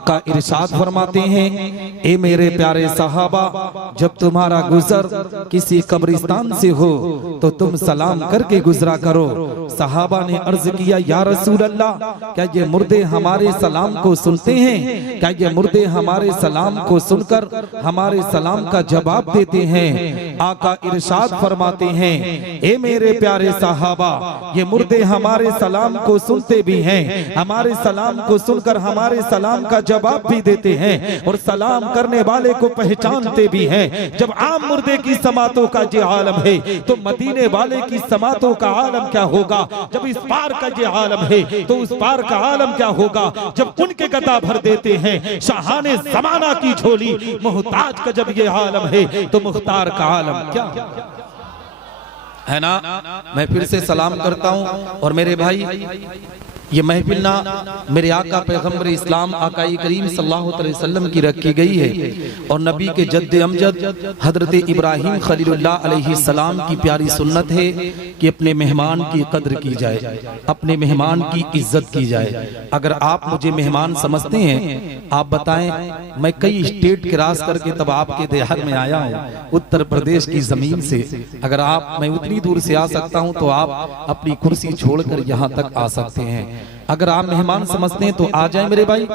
का इरशाद फरमाते हैं, ए मेरे प्यारे सहाबा, जब तुम्हारा गुजर किसी कब्रिस्तान से हो तो तुम सलाम करके गुजरा करो। सहाबा ने अर्ज किया, या रसूल अल्लाह, क्या ये मुर्दे हमारे सलाम को सुनते हैं? क्या ये मुर्दे हमारे सलाम को सुनकर हमारे सलाम का जवाब देते हैं? आका इरशाद फरमाते हैं, ए मेरे प्यारे सहाबा, ये मुर्दे हमारे सलाम को सुनते भी हैं, हमारे सलाम को सुनकर हमारे सलाम का जवाब भी देते हैं और सलाम करने वाले को पहचानते भी हैं। जब आम मुर्दे की समातों का ये आलम है तो मदीने वाले की समातों का आलम क्या होगा? जब इस पार का ये आलम है तो उस पार का आलम क्या होगा? जब उनके गदा भर देते हैं शाहाने जमाना की झोली, मोहताज का जब ये आलम है तो मुख्तार का आलम क्या है ना। मैं फिर से सलाम करता हूं और मेरे भाई, ये महफिल ना मेरे आका पैगंबर इस्लाम आकाई करीम सल्लल्लाहु अलैहि वसल्लम की रखी गई है और नबी के जद्दे अमजद हजरत इब्राहिम खलीलुल्लाह अलैहि सलाम की प्यारी सुन्नत है कि अपने मेहमान की कद्र की जाए, अपने मेहमान की इज्जत की जाए। अगर आप मुझे मेहमान समझते हैं, आप बताएं, मैं कई स्टेट क्रॉस करके तब आपके देहात में आया हूँ, उत्तर प्रदेश की जमीन से। अगर मैं उतनी दूर से आ सकता हूँ तो आप अपनी कुर्सी छोड़कर यहाँ तक आ सकते हैं। अगर आप मेहमान समझते हैं तो आ जाएं मेरे भाई।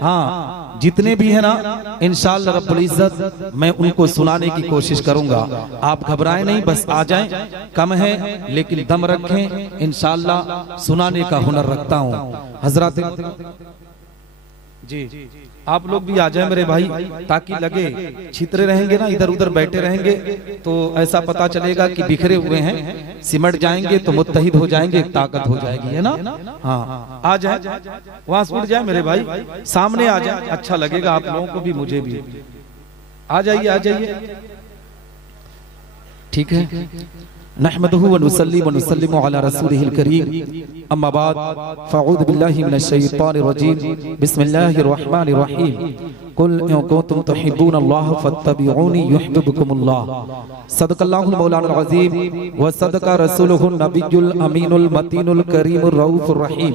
हाँ, जितने भी हैं ना, इंशाअल्लाह रब्बुल इज्जत मैं उनको सुनाने की कोशिश करूंगा। आप घबराएं नहीं, बस आ जाएं। कम है लेकिन दम रखें, इंशाअल्लाह सुनाने का हुनर रखता हूं। हजरत जी, आप लोग भी आ जाए मेरे भाई, ताकि लगे छितरे रहेंगे ना, इधर उधर बैठे रहेंगे तो ऐसा पता चलेगा कि बिखरे हुए हैं। सिमट जाएंगे तो मुत्तहिद हो जाएंगे, एक ताकत हो जाएगी, है ना। हाँ, आ जाए, वहां से उठ जाए मेरे भाई, सामने आ जाए, अच्छा लगेगा आप लोगों को भी, मुझे भी। आ जाइए, आ जाइए, ठीक है। नहमदुहु व नुसल्ली व नुसल्लिमु अला रसूलिहिल करीम, अम्मा बाद, फ़अऊज़ु बिल्लाहि मिनश शैतानिर रजीम, बिस्मिल्लाहिर रहमानिर रहीम। कुल इन कुंतुम तुहिब्बूनल्लाह फत्तबिऊनी युहिब्बुकुमुल्लाह। सदक़ल्लाहुल मौलानाल अज़ीम व सदक़ा रसूलुहुन नबियुल अमीनुल मतीनुल करीमुर रऊफ़ुर रहीम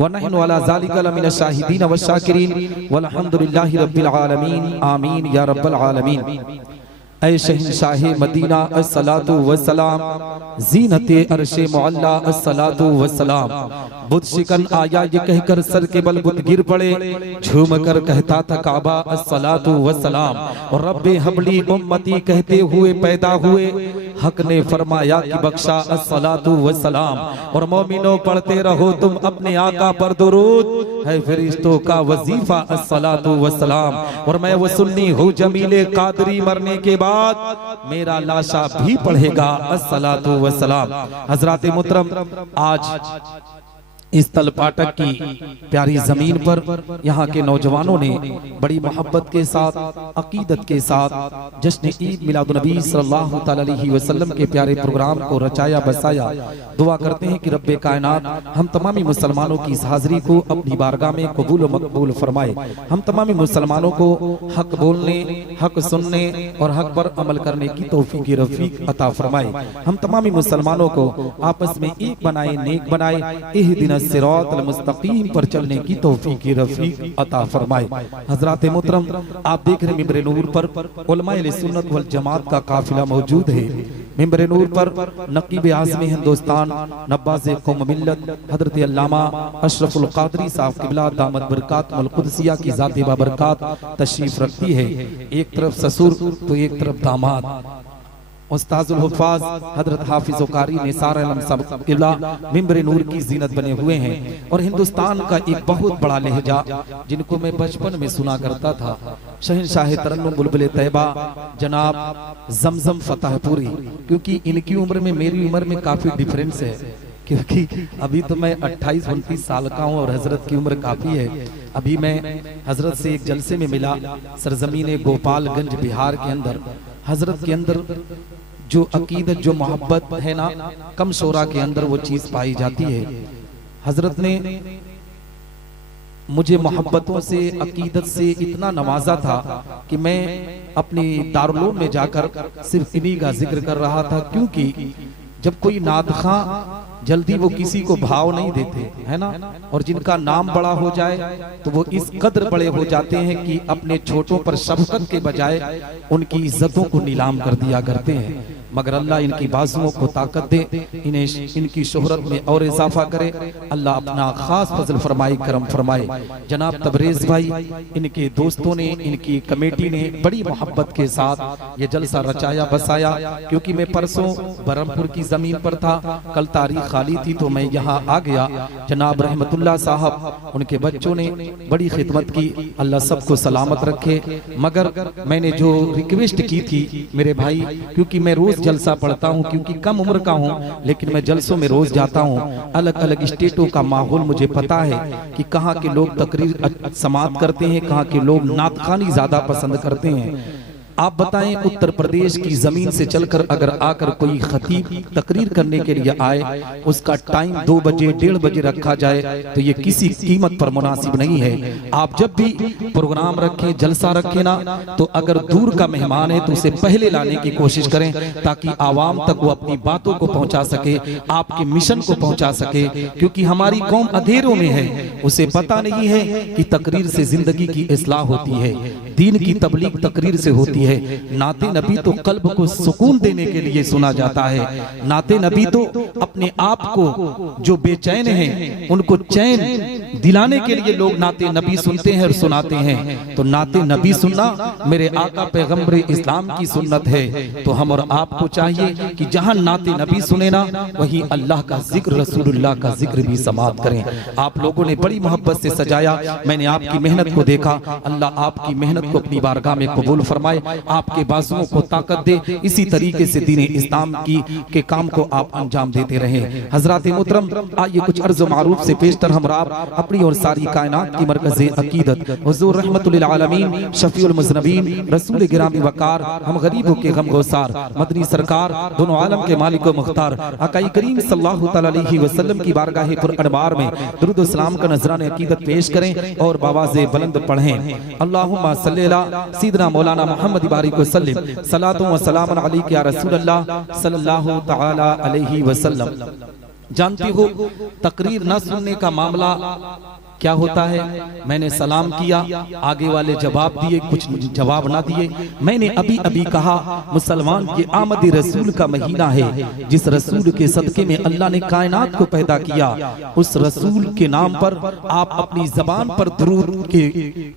व नहनु अला ज़ालिका लमिनश शाहिदीन व शाकिरीन वल्हम्दुलिल्लाहि रब्बिल आलमीन। आमीन या रब्बल आलमीन। ऐ शहंशाहे मदीना अस्सलातु वस्सलाम, ज़ीनते अर्शे मुअल्ला अस्सलातु वस्सलाम। बुत शिकन आया ये कहकर सर के बल बुत गिर पड़े, झूम कर कहता था काबा अस्सलातु वस्सलाम। और रब्बे हबली उम्मती कहते हुए पैदा हुए, हक ने फरमाया कि बख्शा अस्सलातु वस्सलाम। और मोमिनो पढ़ते रहो तुम अपने आका पर दुरूद, है फरिश्तों का वजीफा अस्सलातु वस्सलाम। और मैं वो सुन्नी हूँ जमीले कादरी, मरने के बाद मेरा लाशा भी पढ़ेगा अस्सलातु वस्सलाम। हजरात मुहतरम, आज इस तलपाटक की प्यारी जमीन पर यहाँ के नौजवानों ने बड़ी मोहब्बत के साथ, अकीदत के साथ जश्न ईद मिलादुन नबी सल्लल्लाहु अलैहि वसल्लम के प्यारे प्रोग्राम को रचाया बसाया। दुआ करते हैं कि रब्बे कायनात हम तमामी मुसलमानों की इस हाजिरी को अपनी बारगाह में कबूल व मकबूल फरमाए। हम तमामी मुसलमानों को हक बोलने, हक सुनने और हक पर अमल करने की तौफीक रफीक अता फरमाए। हम तमामी मुसलमानों को आपस में एक बनाए, नेक बनाए, इहदिना सिरातल मुस्तकीम पर चलने की तौफीक रफीक अता फरमाए। हजरात मोहतरम, आप देख रहे मिंबर नूर पर उलमाए अहले सुन्नत वल जमात का काफिला मौजूद है। मिंबर नूर पर नकीब आज़मी हिंदुस्तान, नब्बाज़े कौम मिल्लत हजरत अल्लामा अशरफुल क़ादरी साहब क़िबला दामत बरकातुहुल क़ुदसिया की ज़ात बाबरकात तशरीफ रखती है। एक तरफ ससुर तो एक तरफ दामाद। उस्ताजुल हुफ़ाज़ हजरत हाफिज़ कारी निसार आलम साहब क़िबला मिंबर नूर की जीनत बने हुए हैं। और हिंदुस्तान का एक बहुत बड़ा लहजा जिनको मैं बचपन में सुना करता था, शहंशाह तरन्नुम बुलबुल तैयबा जनाब जमजम फतेहपुरी। क्योंकि इनकी उम्र में मेरी उम्र में काफ़ी डिफरेंस है, क्योंकि अभी तो मैं 28-29 साल का हूँ और हजरत की उम्र काफ़ी है। अभी मैं हजरत से एक जलसे में मिला, सरजमीन गोपालगंज बिहार के अंदर। हजरत के अंदर जो अकीदत, जो मोहब्बत है ना, कम शोरा के अंदर वो चीज पाई जाती है। हजरत ने मुझे मोहब्बतों से, अकीदत से इतना नवाजा था कि मैं अपनी दारुल में जाकर सिर्फ इन्हीं का जिक्र कर रहा था। क्योंकि जब कोई नादखां जल्दी वो किसी को भाव नहीं देते, है ना। और जिनका नाम बड़ा हो जाए तो वो इस कदर बड़े हो जाते हैं कि अपने छोटों पर शफकत के बजाय उनकी इज्जतों को नीलाम कर दिया करते हैं। मगर अल्लाह इनकी बाजुओं को ताकत दे, इन्हें इनकी शोहरत में और इजाफा करे। अल्लाह अपना खास फजल फरमाए, करम फरमाए। जनाब तबरेज भाई, इनके दोस्तों ने, इनकी कमेटी ने बड़ी मोहब्बत के साथ ये जलसा रचाया बसाया। क्योंकि मैं परसों बरमपुर की जमीन पर था, कल तारीख खाली थी तो मैं यहाँ आ गया। जनाब रहमतुल्लाह साहब, उनके बच्चों ने बड़ी खिदमत की, अल्लाह सबको सलामत रखे। मगर मैंने जो रिक्वेस्ट की थी मेरे भाई, क्योंकि मैं रोज जलसा पढ़ता हूँ, क्योंकि कम उम्र का हूँ लेकिन मैं जलसों में रोज जाता हूँ। अलग अलग स्टेटों का माहौल मुझे पता है कि कहाँ के लोग तकरीर समाप्त करते हैं, कहाँ के लोग नातखानी ज्यादा पसंद करते हैं। आप बताएं, उत्तर प्रदेश की जमीन से चलकर अगर आकर कोई खतीब तकरीर करने के लिए आए, उसका टाइम 2 बजे 1:30 बजे रखा जाए तो ये किसी कीमत पर मुनासिब नहीं है। आप जब भी प्रोग्राम रखें, जलसा रखें ना, तो अगर दूर का मेहमान है तो उसे पहले लाने की कोशिश करें, ताकि आवाम तक वो अपनी बातों को पहुंचा सके, आपके मिशन को पहुंचा सके। क्योंकि हमारी कौम अंधेरों में है, उसे पता नहीं है कि तकरीर से जिंदगी की इस्लाह होती है, दीन की तबलीग तकरीर से होती है। नाते नबी तो कल्ब को सुकून देने के लिए सुना जाता है। नाते नबी तो अपने आप को जो बेचैन हैं उनको चैन दिलाने के लिए लोग नाते नबी सुनते हैं और सुनाते हैं। तो नाते नबी सुनना मेरे आका पैगंबर इस्लाम की सुन्नत है। तो हम और आपको चाहिए कि जहां नाते नबी सुने ना, वहीं अल्लाह का जिक्र, रसूलुल्लाह का जिक्र भी समाप्त करें। आप लोगों ने बड़ी मोहब्बत से सजाया, मैंने आपकी मेहनत को देखा। अल्लाह आपकी मेहनत को अपनी बारगाह में कबूल फरमाए, आपके बाजुओं को ताकत दे, इसी तरीके से दीन इस्लाम की के काम को आप अंजाम देते रहे। हजरात मोहतरम, आइए कुछ अर्ज मारूफ से पेशतर हम आप अपनी और सारी कायनात की मरकज़े अकीदत हुजूर रहमतुल आलमीन शफीउल मुज़नबीन रसूल गिरामी वकार, हम गरीबों के गमगोसार मदनी सरकार, दोनों आलम के मालिक व मुख्तार आकाई करीम सल्लल्लाहु तआला अलैहि वसल्लम की बारगाह पुरअनवार में दुरूद व सलाम का नजराने अकीदत पेश करें और बावाज़े बुलंद पढ़ें। अल्लाहुम्मा सल्ली अला सय्यिदना मौलाना मुहम्मद बारिक वसल्लम, सलातु व सलाम अलैका या रसूलल्लाह सल्लल्लाहु तआला अलैहि वसल्लम। जानती हो तकरीर न सुनने का मामला क्या होता है। मैंने सलाम किया, आगे वाले जवाब दिए, कुछ जवाब ना दिए। मैंने अभी अभी कहा मुसलमान के आमद रसूल का महीना है, जिस रसूल के सदके में अल्लाह ने कायनात को पैदा किया, उस रसूल के नाम पर आप अपनी जबान पर दुरूद के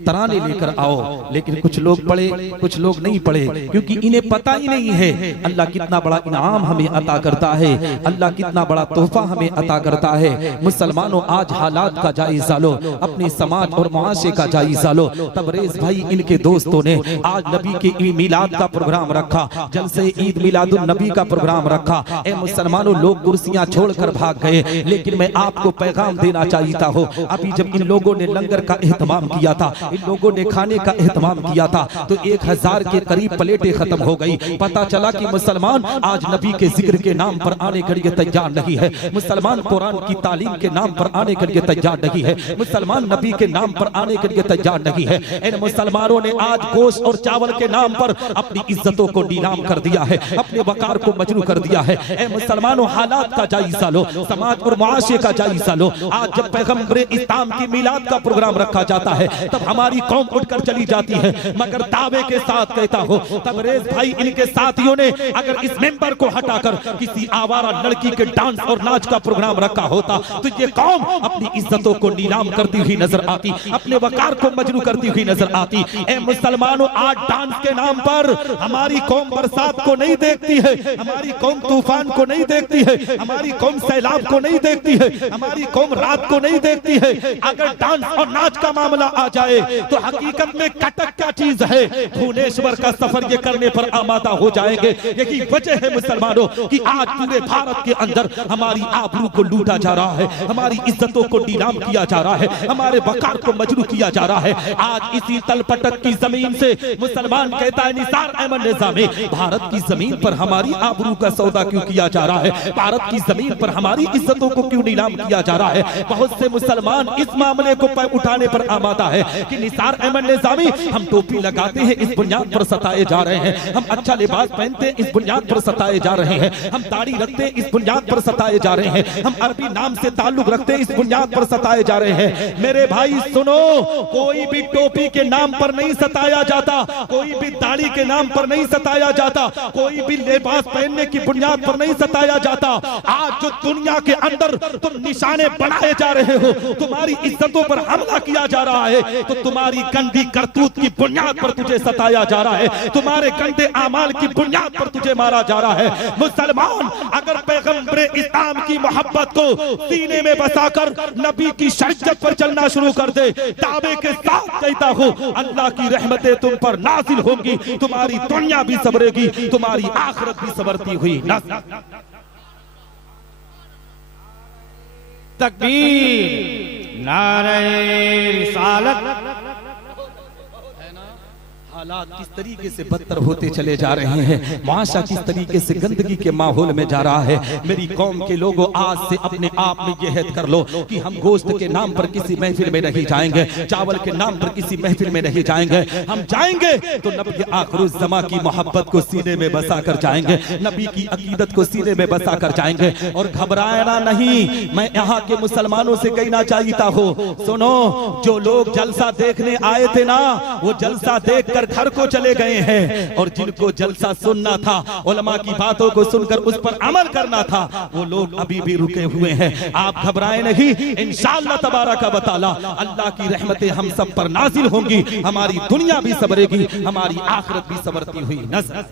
तराने लेकर आओ। लेकिन कुछ लोग पढ़े, कुछ लोग नहीं पढ़े, क्योंकि इन्हें पता ही नहीं है अल्लाह कितना बड़ा इनाम हमें अता करता है, अल्लाह कितना बड़ा तोहफा हमें अता करता है। मुसलमानों, आज हालात का जायजा लो, अपने समाज और मुआशरे का जायजा लो। तबरेज भाई, इनके दोस्तों ने आज नबी के ईद मिलाद का प्रोग्राम रखा, जलसे ईद मिलादुन नबी का प्रोग्राम रखा। ए मुसलमानों, लोग कुर्सियां छोड़कर भाग गए, लेकिन मैं आपको पैगाम देना चाहता हूँ। अभी जब इन लोगों ने लंगर का एहतमाम किया था, इन लोगों ने खाने का एहतमाम किया था, तो 1000 के करीब प्लेटें खत्म हो गई। पता चला कि मुसलमान आज नबी के जिक्र के नाम पर आने के लिए तैयार नहीं है, मुसलमान कुरान की तालीम के नाम पर आने के लिए तैयार नहीं है, मुसलमान नबी के नाम पर आने के लिए तैयार नहीं है। इन मुसलमानों ने आज गोश्त और चावल के नाम पर अपनी इज्जतों को नीलाम कर दिया है, अपने वकार को मजरू कर दिया है। ए मुसलमानों, हालात का जायजा लो, समाज और मुआशरे का जायजा लो। आज जब पैगंबर इस्लाम की मिलाद का प्रोग्राम रखा जाता है, तब हमारी कौम उठकर चली जाती है, मगर दावे के साथ कहता हो तबरेज भाई, इनके साथियों ने अगर इस मेंबर को हटाकर किसी आवारा लड़की के डांस और नाच का प्रोग्राम रखा होता, तो ये कौम अपनी इज्जतों को नीलाम करती हुई नजर आती, अपने वकार को मजरू करती हुई नजर आती। ए मुसलमानों, आज डांस के नाम पर हमारी कौम बरसात को नहीं देखती है, हमारी कौम तूफान को नहीं देखती है, हमारी कौम सैलाब को नहीं देखती है, हमारी कौम रात को नहीं देखती है। अगर डांस और नाच का मामला आ जाए तो हकीकत में कटक क्या चीज है, भुवनेश्वर का सफर ये करने पर आमादा हो जाएंगे। यही वजह है मुसलमानों कि आज पूरे भारत के अंदर हमारी आबरू को लूटा जा रहा है, हमारी इज्जतों को नीलाम किया जा रहा है, हमारे वकार को मजरू किया जा रहा है। आज इसी तलपटक की जमीन से मुसलमान कहता है निसार अहमद निजामी, भारत की जमीन पर हमारी आबरू का सौदा क्यों किया जा रहा है, भारत की जमीन पर हमारी इज्जतों को क्यों नीलाम किया जा रहा है। बहुत से मुसलमान इस मामले को उठाने पर आमादा है कि निसार अहमद निजामी, हम टोपी लगाते हैं इस बुनियाद पर सताए जा रहे हैं, हम अच्छा लिबास पहनते हैं इस बुनियाद पर सताए जा रहे हैं, हम दाढ़ी रखते हैं इस बुनियाद पर सताए जा रहे हैं, हम अरबी नाम से ताल्लुक रखते हैं इस बुनियाद पर सताए जा रहे हैं। मेरे भाई सुनो, कोई भी टोपी के नाम पर नहीं सताया जाता, कोई भी दाढ़ी के नाम पर नहीं सताया जाता, कोई भी लिबास पहनने की बुनियाद पर नहीं सताया जाता। आज जो दुनिया के अंदर तुम निशाने बनाए जा रहे हो, तुम्हारी इज्जतों पर हमला किया जा रहा है, तो तुम्हारी गंदी करतूत की बुनियाद पर तुझे सताया जा रहा है, तुम्हारे गंदे आमाल की बुनियाद पर तुझे मारा जा रहा है। मुसलमान अगर पैगंबर इस्लाम की मोहब्बत को सीने में बसाकर नबी की शरीयत पर चलना शुरू कर दे, दावे के साथ कहता हूं अल्लाह की रहमतें तुम पर नाजिल होंगी, तुम्हारी दुनिया भी संवरेगी, तुम्हारी आखिरत भी संवरती हुई। तकबीर, नारे रिसालत। हालात किस तरीके से बदतर होते चले जा रहे हैं, माशा किस तरीके से गंदगी के माहौल में जा रहा है। मेरी कौम के लोगों, आज से अपने आप में यह हद कर लो कि हम गोश्त के नाम पर किसी महफिल में नहीं जाएंगे, चावल के नाम पर किसी महफिल में नहीं जाएंगे। हम जाएंगे तो नबी आखिरुज़्ज़मा की मोहब्बत को सीने में बसा कर जाएंगे, नबी की अकीदत को सीने में बसा कर जाएंगे। और घबराना नहीं, मैं यहाँ के मुसलमानों से कहना चाहता हूँ, सुनो, जो लोग जलसा देखने आए थे ना, वो जलसा देखकर घर को चले गए हैं, और जिनको जलसा सुनना था, उलमा की बातों को सुनकर उस पर अमल करना था, वो लोग अभी भी रुके हुए हैं। आप घबराएं नहीं, इंशाअल्लाह तबारक व तआला अल्लाह की रहमतें हम सब पर नाजिल होंगी, हमारी दुनिया भी संवरेगी, हमारी आखिरत भी संवरती हुई नजर।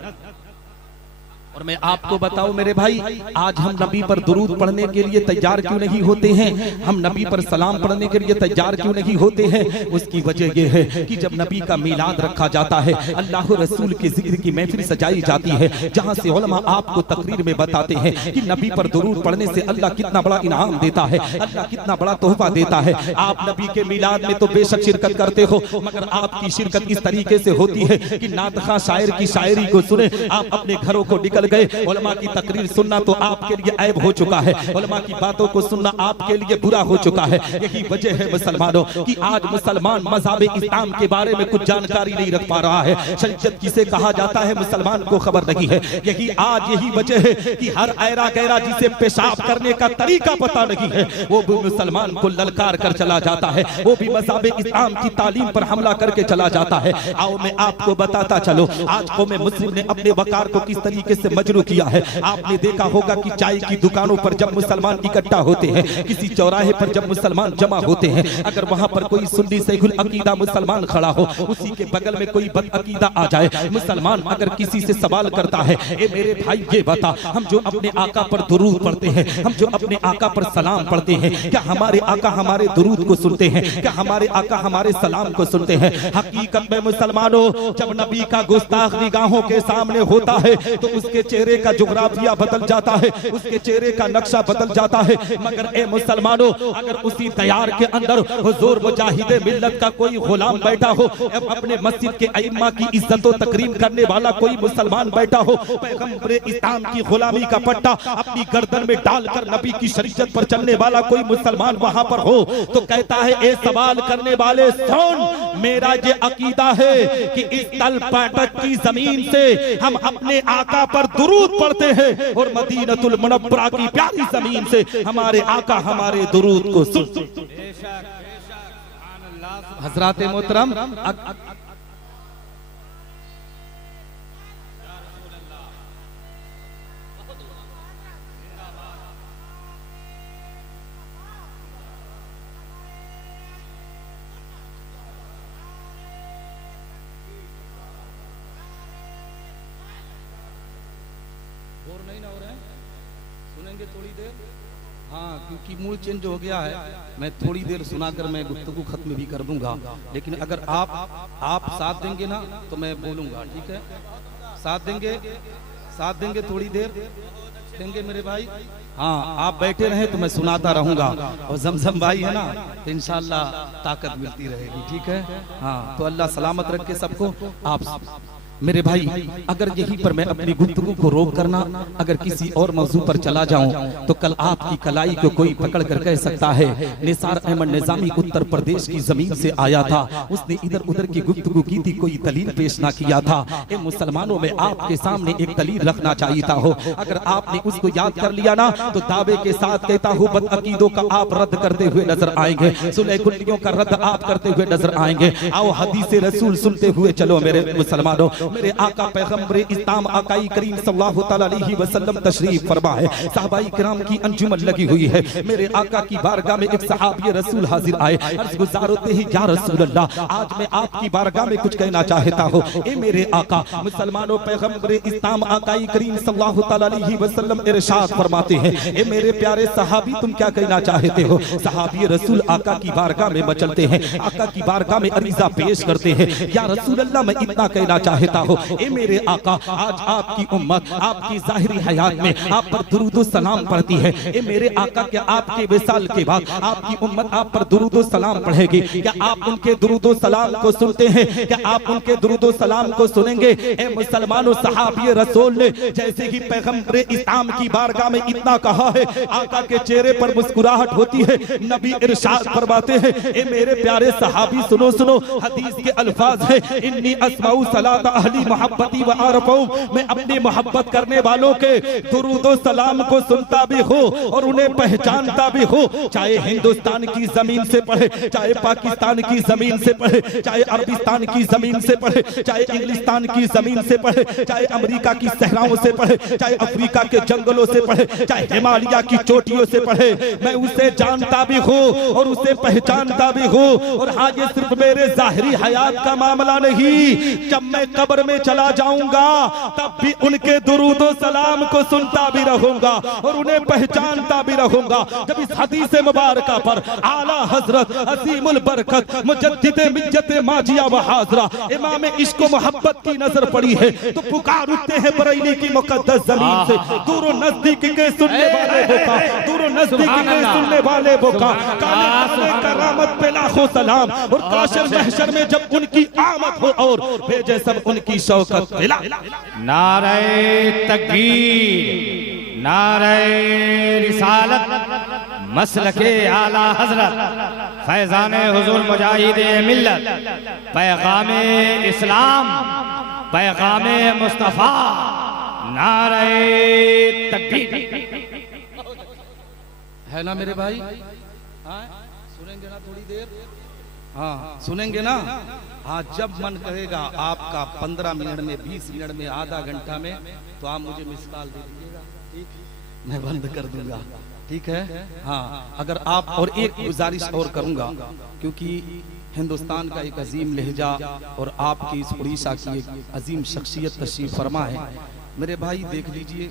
और मैं आपको बताऊं मेरे भाई, आज हम नबी पर दुरूद पढ़ने के लिए तैयार क्यों नहीं होते हैं, हम नबी पर सलाम पढ़ने के लिए तैयार क्यों नहीं होते हैं? उसकी वजह यह है कि जब नबी का मीलाद रखा जाता है, अल्लाह रसूल के जिक्र की महफिल सजाई जाती है, जहां से उलमा आपको तकरीर में बताते हैं कि नबी पर दुरूद पढ़ने से अल्लाह कितना बड़ा इनाम देता है, अल्लाह कितना बड़ा तोहफा देता है। आप नबी के मीलाद में तो बेशक शिरकत करते हो, मगर आपकी शिरकत इस तरीके से होती है कि नातखा शायर की शायरी को सुने, आप अपने घरों को निकल गए। उलमा की तकरीर सुनना तो आपके लिए ऐब हो चुका है, उलमा की बातों को सुनना आपके लिए बुरा हो चुका है। यही वजह है मुसलमानों कि आज मुसलमान मज़हब इस्लाम के बारे में कुछ जानकारी नहीं रख पा रहा है, शरीयत किसे कहा जाता है मुसलमान को खबर नहीं है। यही वजह है कि हर ऐरा गैरा जिसे पेशाब करने का तरीका पता नहीं है, वो भी मुसलमान को ललकार कर चला जाता है, वो भी मज़हब इस्लाम की तालीम पर हमला करके चला जाता है। आओ मैं आपको बताता चलो, आज कौम मुस्लिम ने अपने वकार को किस तरीके से मजरू किया है। आपने देखा होगा कि चाय की दुकानों पर जब मुसलमान इकट्ठा होते हैं, किसी चौराहे पर जब मुसलमान जमा होते हैं, अगर वहां पर कोई सुन्नी सैखुल अकीदा मुसलमान खड़ा हो, उसी के बगल में कोई बद अकीदा आ जाए, मुसलमान अगर किसी से सवाल करता है, ए मेरे भाई ये बता, हम जो अपने आका पर दुरूद पढ़ते हैं, हम जो अपने आका पर सलाम पढ़ते हैं, क्या हमारे आका हमारे दुरूद को सुनते हैं? क्या हमारे आका हमारे सलाम को सुनते हैं? हकीकत में मुसलमानों, जब नबी का गुस्ताख निगाहों के सामने होता है तो उसके चेहरे का जुग्राफिया बदल जाता है, उसके चेहरे का नक्शा बदल जाता है। मगर ए मुसलमानों, अगर उसी तैयार के अंदर हुजूर मुजाहिदे मिल्लत का कोई गुलाम बैठा हो, अपने मस्जिद के अइम्मा की इज्जत व तकरीम करने वाला कोई मुसलमान बैठा हो, पैगंबर इस्लाम की गुलामी का पट्टा अपनी गर्दन में डालकर नबी की शरीयत पर चलने वाला कोई मुसलमान वहां पर हो, तो कहता है ए सवाल करने वाले सुन, मेरा ये अकीदा है कि इस तल पाटक की जमीन से हम अपने आका पर दुरूद पढ़ते हैं, और मदीनतुल मुनव्वरा की प्यारी जमीन से हमारे आका हमारे दुरूद को सुन। हजरात मोहतरम, बोर नहीं ना हो रहे हैं? सुनेंगे थोड़ी देर? हाँ, क्योंकि मूड चेंज हो गया है, मैं थोड़ी देर सुनाकर मैं गुफ्तगू खत्म भी कर दूंगा, लेकिन अगर आप साथ देंगे ना तो मैं बोलूंगा, ठीक है? साथ देंगे, साथ देंगे, थोड़ी देर देंगे मेरे भाई। हाँ, आप बैठे रहे तो मैं सुनाता रहूंगा, और जमजम भाई है ना तो इंशाल्लाह ताकत मिलती रहेगी, ठीक है। हाँ, तो अल्लाह सलामत रखे सबको। आप मेरे भाई, अगर यहीं पर मैं अपनी गुफ्तगू को रोक करना अगर किसी और मौजू पर चला जाऊं तो कल आपकी कलाई को कोई पकड़ कर कह सकता है निसार अहमद निजामी उत्तर प्रदेश की जमीन से आया था, उसने इधर उधर की गुफ्तगू की थी, कोई दलील पेश ना किया था। ए मुसलमानों में आपके सामने एक दलील रखना चाहिए था हो, अगर आपने उसको याद कर लिया ना तो दावे के साथ कहता हूँ बदअकीदों का आप रद्द करते हुए नजर आएंगे, सुलह कुल्लियों का रद्द आप करते हुए नजर आएंगे। आओ हदीस रसूल सुनते हुए चलो मेरे मुसलमानों। मेरे आका पैगंबर इस्लाम आकाई करीम सल्लल्लाहु अलैहि वसल्लम तशरीफ फरमा है, सहाबाई किराम की अंजुमन लगी हुई है। मेरे आका की बारगाह में एक सहाबी रसूल हाजिर आए, अर्ज गुजार होते ही या रसूल अल्लाह, आज मैं आपकी बारगाह में कुछ कहना चाहता हूँ। ए मेरे आका, मुसलमानों पैगंबर इस्लाम आकाई करीम सल्लल्लाहु अलैहि वसल्लम इरशाद फरमाते हैं, ए मेरे प्यारे सहाबी तुम क्या कहना चाहते हो। सहाबी रसूल आका की बारगाह में मचलते हैं, आका की बारगाह में अरीजा पेश करते हैं, या रसूल अल्लाह मैं इतना कहना चाहता हूँ। ए मेरे आका, आज आपकी उम्मत आपकी जाहिरी हयात में आप पर दुरूद सलाम पढ़ती है। ए मेरे आका, क्या आपके विसाल के बाद आपकी उम्मत आप पर दुरूद सलाम पढ़ेगी? क्या आप उनके दुरूद सलाम को सुनते हैं? क्या आप उनके दुरूद सलाम को सुनेंगे? ए मुसलमानों, सहाबी रसूल ने जैसे ही पैगंबर इस्लाम की बारगाह में इतना कहा है, आका के चेहरे पर मुस्कुराहट होती है। नबी इरशाद फरमाते हैं, ए मेरे प्यारे सहाबी सुनो सुनो, हदीस के अल्फाज है, इन्नी अस्माउ सलात अहली मोहब्बती व आरफू, मैं अपनी मोहब्बत करने वालों के दुरूद सलाम को सुनता भी हो और उन्हें पहचानता भी हो, चाहे हिंदुस्तान की जमीन से पढ़े, चाहे पाकिस्तान की जमीन से पढ़े, चाहे अरबिस्तान की जमीन से पढ़े, चाहे इंग्लिस्तान की जमीन से पढ़े, चाहे अमेरिका की सहराओं से पढ़े, चाहे अफ्रीका के जंगलों से पढ़े, चाहे हिमालय की चोटियों से पढ़े, मैं उसे जानता भी हूँ और उसे पहचानता भी हूँ। और हाँ, ये सिर्फ मेरे जाहिरी हयात का मामला नहीं, जब मैं कब्र में चला जाऊंगा तब भी उनके दुरूद सलाम को सुनता भी रहूंगा और उन्हें पहचानता भी रहूंगा। जब इस हदीस मुबारक पर आला हजरत अजीमुल बरकत मुजद्दिद मिल्लत माजिया व हाजरा इमाम इश्क व मोहब्बत की नजर पड़ी है तो पुकार उठते हैं बरेली की मुकद्दस जमीन से, दूर नजदीक के सुनने वाले बोका, दूर नजदीक के सुनने वाले बोका, काले करामत पे लाखों सलाम। और काशर महशर में जब उनकी आमद हो और भेजे सब उनकी शौकत मिला। नारे तकबीर, नारे रिसालत, मसलके आला हजरत, फैजाने हुजूर मुजाहिद मिल्लत, पैगामे इस्लाम, पैगामे मुस्तफा, नारे तकबीर। है ना मेरे भाई? हाँ, सुनेंगे ना थोड़ी देर? हाँ, सुनेंगे ना? हाँ, जब मन करेगा आपका 15 मिनट में, 20 मिनट में, आधा घंटा में, तो आप मुझे मिस कॉल दे दीजिएगा, ठीक? मैं बंद कर दूंगा, ठीक है? हाँ, अगर आप, और एक गुजारिश और करूंगा, क्योंकि हिंदुस्तान का एक अजीम लहजा और आपकी इस उड़ीसा की एक अजीम शख्सियत तशरीफ फरमा है। मेरे भाई देख लीजिए,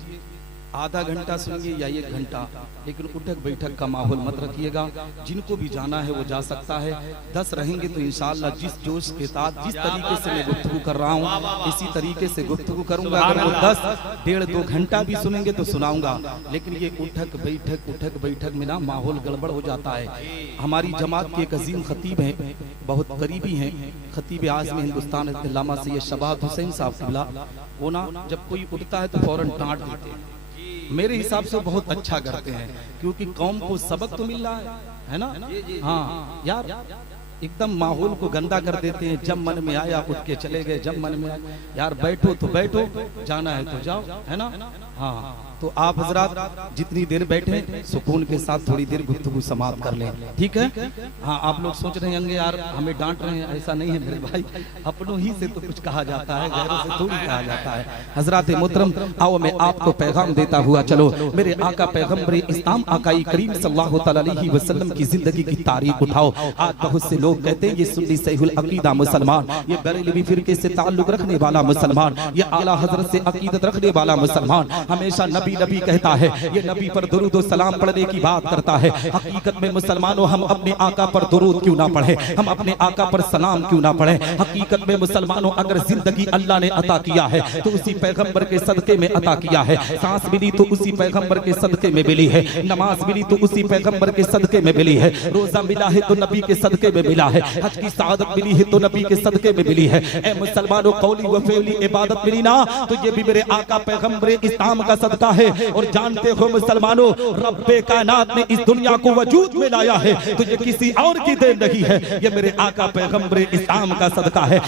आधा घंटा सुनिए या 1 घंटा, लेकिन उठक बैठक का माहौल मत रखिएगा। जिनको भी जाना है वो जा सकता है। 10 रहेंगे तो इंशाअल्लाह जिस जोश के साथ, जिस तरीके से मैं गुफ्तगू कर रहा हूँ इसी तरीके से गुफ्तगू करूंगा। अगर वो 10, 1.5-2 घंटा भी सुनेंगे तो सुनाऊंगा, लेकिन ये उठक बैठक में ना माहौल गड़बड़ हो जाता है। हमारी जमात के एक अजीम खतीब हैं, बहुत करीबी हैं, खतीब आज़म हिंदुस्तान अल्लामा सैयद शबाब हुसैन साहब किबला, वो ना जब कोई उठता है तो फौरन डांट देते हैं। मेरे हिसाब से बहुत अच्छा करते हैं, क्योंकि कौम को सबक तो मिल रहा है ना? हाँ यार, एकदम माहौल को गंदा कर देते हैं। जब मन में आया उठ के चले गए, जब मन में आया यार बैठो तो बैठो, जाना है तो जाओ, है ना? हाँ, तो आप हजरात जितनी देर बैठे सुकून के साथ थोड़ी देर गुफ्तगू समाप्त कर लें, ठीक है? हाँ, आप लोग सोच रहे होंगे यार हमें डांट रहे हैं, ऐसा नहीं है मेरे भाई, अपनों ही से तो कुछ कहा जाता है, गैरों से थोड़ी कहा जाता है। हजरात मोहतरम, आओ मैं आपको पैगाम देता हुआ चलो मेरे आका पैगंबर इस्लाम आकाई करीम सल्लल्लाहु अलैहि वसल्लम की जिंदगी की तारीख उठाओ। आज बहुत से लोग कहते हैं ये सुन्नी सहीहुल अकीदा मुसलमान, ये बरेलवी फिरके से ताल्लुक रखने वाला मुसलमान, ये आला हजरत से अकीदत रखने वाला मुसलमान, हमेशा नबी नबी कहता है, ये नबी पर दुरूद और सलाम पढ़ने की बात करता है। हकीकत में मुसलमानों, हम अपने आका पर दुरूद क्यों ना पढ़े, हम अपने आका पर सलाम क्यों ना पढ़े। हकीकत में मुसलमानों, अगर जिंदगी अल्लाह ने अता किया है तो उसी पैगंबर के सदके में अता किया है। सांस मिली तो उसी पैगंबर के सदके में मिली है। नमाज मिली तो उसी पैगंबर के सदके में मिली है। रोजा मिला है तो नबी के सदके में मिला है। हज की सआदत मिली है तो नबी के सदके में मिली है। ए मुसलमानों, कौली व फेली इबादत मिली ना तो ये भी मेरे आका पैगंबर इस्लाम का सदका है। और जानते हो मुसलमानों, रब्बे कायनात ने इस दुनिया को वजूद में लाया है तो ये किसी और की देन नहीं है, ये मेरे आका पैगंबर इस्लाम का सदका है।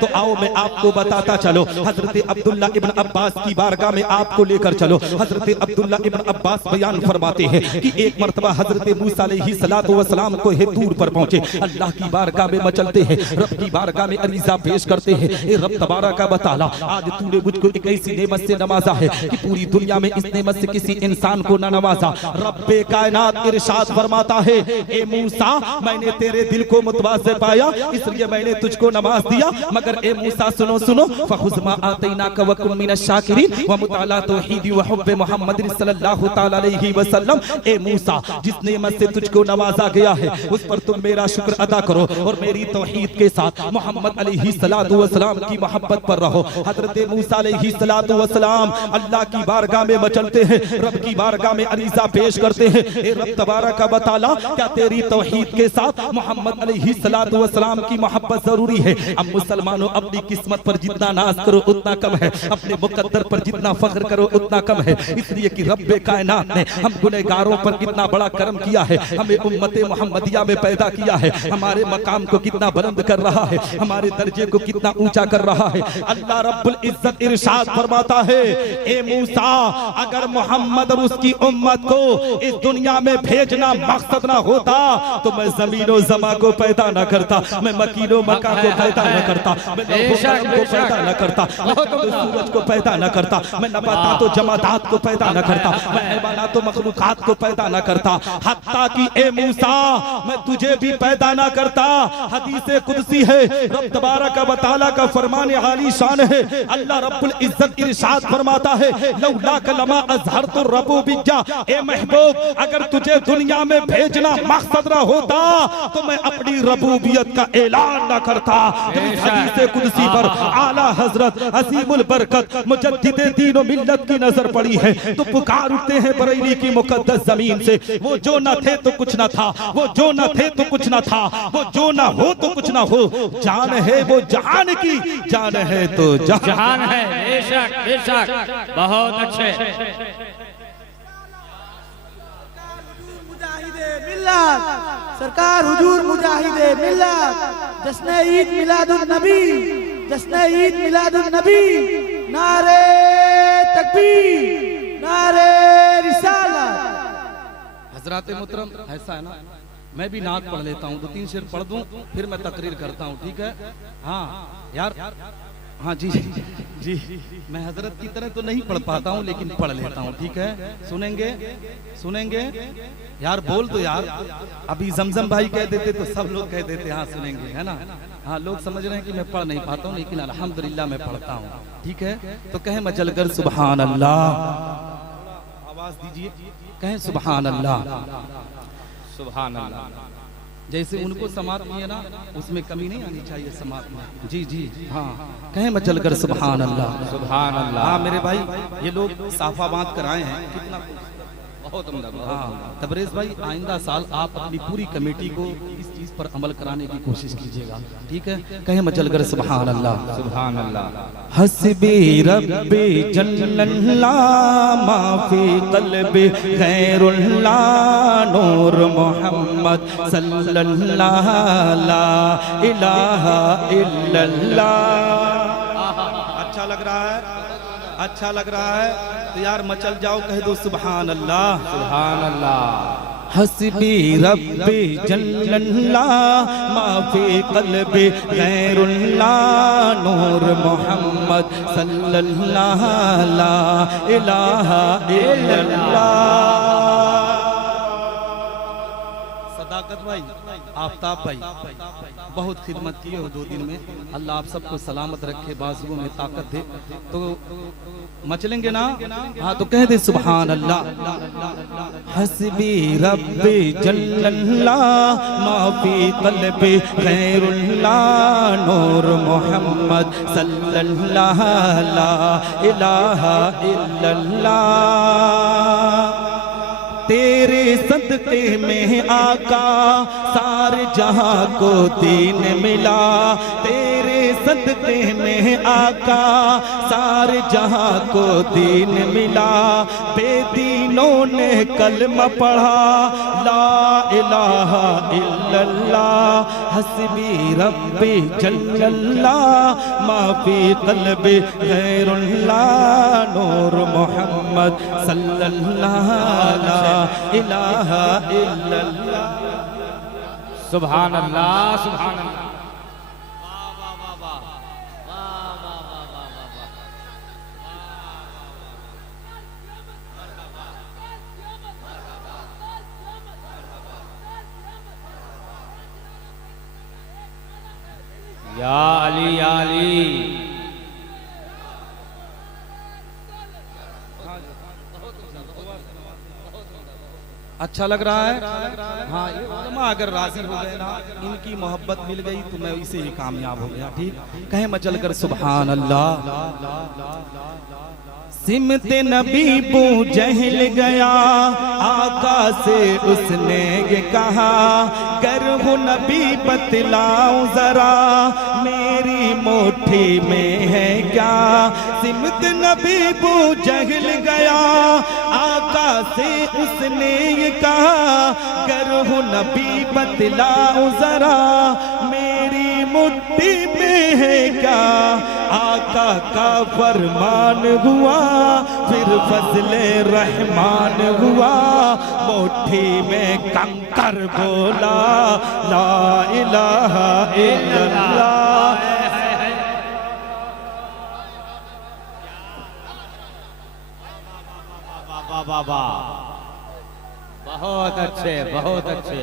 तो आओ मैं आपको बताता चलो, हजरत अब्दुल्ला इब्न अब्बास की बारगाह में आपको लेकर चलो। हजरत अब्दुल्ला इब्न अब्बास बयान फरमाते हैं कि एक मर्तबा हजरत मूसा अलैहिस्सलातु वस्सलाम को दूर पर पहुंचे, अल्लाह की बारगाह में मचलते हैं, रब की बारगाह में अरीज़ा पेश करते हैं। ए रब तबारक व तआला, आज तूने मुझको एक ऐसी नेमत से नवाजा है कि पूरी दुनिया में इस नेमत से किसी इंसान को न नवाजा। रब्बे कायनात इरशाद फरमाता है, ए मूसा, मैंने तेरे दिल को मुतवाज़े पाया इसलिए मैंने तुझको नवाज दिया। मगर ए मूसा सुनो सुनो, फखुज़ मा आतैनाका व कुन मिनश शाकिरीन व मुताला तौहीदी व हुब्बे मुहम्मद सल्लल्लाहु तआला अलैहि वसल्लम। ए मूसा, जिस नेमत से तुझको नवाजा गया है उस पर तुम मेरा शुक्र अदा करो और मेरी तौहीद के साथ मोहम्मद अलैहिस्सलातु वस्सलाम की मोहब्बत पर रहो। हजरत मूसा अलैहिस्सलातु वस्सलाम अल्लाह की बारगाह में मचलते हैं, रब की बारगाह में अरीज़ा पेश करते हैं, ए रब तबारक व तआला, क्या तेरी तौहीद के साथ मोहम्मद अलैहिस्सलातु वस्सलाम की मोहब्बत जरूरी है। अब मुसलमानों, अपनी किस्मत पर जितना नाज करो उतना कम है, अपने मुकद्दर पर जितना फख्र करो उतना कम है। इसलिए कि रब्बे कायनात ने हम गुनहगारों पर कितना बड़ा करम किया है, हमें उम्मते मुहम्मदिया में पैदा किया है, हमारे मकाम को कितना बुलंद कर रहा है, हमारे दर्जे को कितना ऊंचा कर रहा है। अल्लाह रब्बुल इज्जत इरशाद फरमाता है, ए मूसा, अगर मोहम्मद और उसकी उम्मत को इस दुनिया में भेजना मकसद ना होता तो मैं जमीनों जमा को पैदा न करता, मैं मकीनों मका को पैदा न करता, मैं को पैदा न करता, मैं सूरज को पैदा न करता, मैं नबातात और जमादात को पैदा न करता, मैं हैवानात और मखलूकात को पैदा न करता, हत्ता कि ए मूसा, मैं तुझे भी पैदा ना करता। हदीस कुदसी है, रब तबारक व तआला का फरमान आली शान है। अल्लाह रब्बुल इज्जत इरशाद फरमाता है, लौला कलमा अज़हरतु रबूबिय्या, ए महबूब, अगर तुझे दुनिया में भेजना मकसद ना होता तो मैं अपनी रबूबियत का ऐलान ना करता। हदीस कुदसी पर आला हजरत अजीमुल बरकत मुजद्दिद दीन व मिल्लत की नजर पड़ी है तो पुकार उठते हैं बरेली की मुकद्दस जमीन से, वो जो न थे तो कुछ न था, वो जो न थे तो कुछ न था, वो जो न हो तो कुछ न हो, जान है वो जहान की, जान है तो जहान है। बेशक बेशक, बहुत अच्छे। सरकार हुजूर मुजाहिदे मिल्लत, जश्न ईद मिलादुन नबी, जश्न ईद मिलादुन नबी, नारे तकबीर, नारे रिसालत। हजरात मोहतरम, ऐसा है ना, मैं भी नात पढ़ लेता हूँ, 2-3 शेर पढ़ दूं फिर मैं तकरीर करता हूँ, ठीक है? हाँ यार, हाँ जी जी, मैं हजरत की तरह तो नहीं पढ़ पाता हूँ लेकिन पढ़ लेता हूँ, ठीक है? सुनेंगे सुनेंगे यार, बोल तो यार। अभी जमजम भाई कह देते तो सब लोग कह देते हाँ सुनेंगे, है ना? हाँ, लोग समझ रहे हैं कि मैं पढ़ नहीं पाता हूँ लेकिन अल्हम्दुलिल्लाह मैं पढ़ता हूँ, ठीक है? तो कहें मचलकर सुभान अल्लाह, आवाज दीजिए, कहें सुभान अल्लाह, सुभान अल्लाह। जैसे उनको समात में है ना, उसमें कमी नहीं आनी चाहिए समात में। जी जी हाँ, कहें मचल कर सुभान अल्लाह, सुभान अल्लाह। हाँ मेरे भाई, ये लोग साफा बांध कर आए हैं, कितना बहुत उम्दा। हाँ तबरेज भाई, आइंदा साल आप अपनी पूरी कमेटी को इस चीज पर अमल कराने की कोशिश कीजिएगा, ठीक है? कहें मचल कर सुभान अल्लाह, सुभान अल्लाह। हस्बी रब्बी जल्लल्लाह माफी क़ल्बी गैरुल्लाह, नूर मोहम्मद सल्लल्लाह ला इलाहा इल्लल्लाह। अच्छा लग रहा है, अच्छा लग रहा है तो यार मचल जाओ, कह दो सुभान अल्लाह, सुभान अल्लाह। हस्बी रब्बी जल्लल्लाह माफी क़ल्बी गैरुल्लाह, नूर मोहम्मद सल्लल्लाह ला इलाहा इल्लल्लाह। सदाकत भाई आफ्ताब भाई बहुत खिदमत की हो 2 दिन में, अल्लाह आप सबको सलामत रखे, बाजुओं में ताकत दे। तो मचलेंगे ना? हाँ तो कह दे सुभान अल्लाह। हस्बी रब्बी जल्लल्लाह माफी क़ल्बी खैरुल्लाह नूर मोहम्मद सल्लल्लाहु ला इलाहा इल्लल्लाह। तेरे सदक़े में आका सारे जहां को दीन मिला, तेरे सदक़े में आका सारे जहां को दीन मिला। बेदीनों ने कलमा पढ़ा ला इलाहा इल्लल्लाह। हस्बी रब्बी जल्लल्लाह माफी क़ल्बी गैरुल्लाह नूर मोहम्मद सल्लल्लाहु ला इलाहा इल्लल्लाह। सुभान अल्लाह, सुभान अल्लाह। या अली या अली। अच्छा लग रहा है? हाँ, ये उलमा अगर राजी हो गए ना, इनकी मोहब्बत मिल गई तो मैं इसे ही कामयाब हो गया। ठीक, कहे मचल कर सुभान अल्लाह। सिमते नबी बू जहल गया, आका से उसने ये कहा, गर हो नबी बतलाऊं जरा मेरी मुट्ठी में है क्या। सिमत नबी बू जहल गया, आका से उसने ये कहा, गर हो नबी बतलाऊं जरा मेरी मुट्ठी में है क्या। आका का फरमान हुआ, फिर फजले रहमान हुआ, मुट्ठी में कंकर बोला ला इलाहा इल्लल्लाह। बाबा बहुत अच्छे, बहुत अच्छे।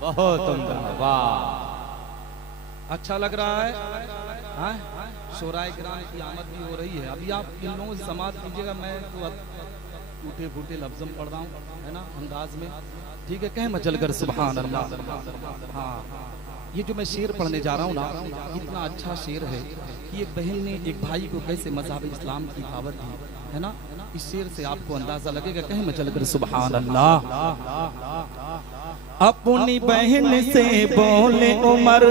बहुत उम्दा, वाह। अच्छा लग रहा है? हाँ? शोराए किराम की आमद भी हो रही है। अभी आप इन लोगों से समाप्त कीजिएगा, मैं तो अब टूटे फूटे लफ्ज़ में पढ़ रहा हूँ, है ना, अंदाज में। ठीक है, कहे मचल कर सुभान अल्लाह। हाँ, ये जो मैं शेर पढ़ने जा रहा हूँ ना, इतना अच्छा शेर है कि एक बहन ने एक भाई को कैसे मज़हब इस्लाम की दावत दी, है ना। इस शेर से आपको अंदाजा लगेगा। कहे मचल कर सुभान अल्लाह। अपनी बहन से बोले उमर,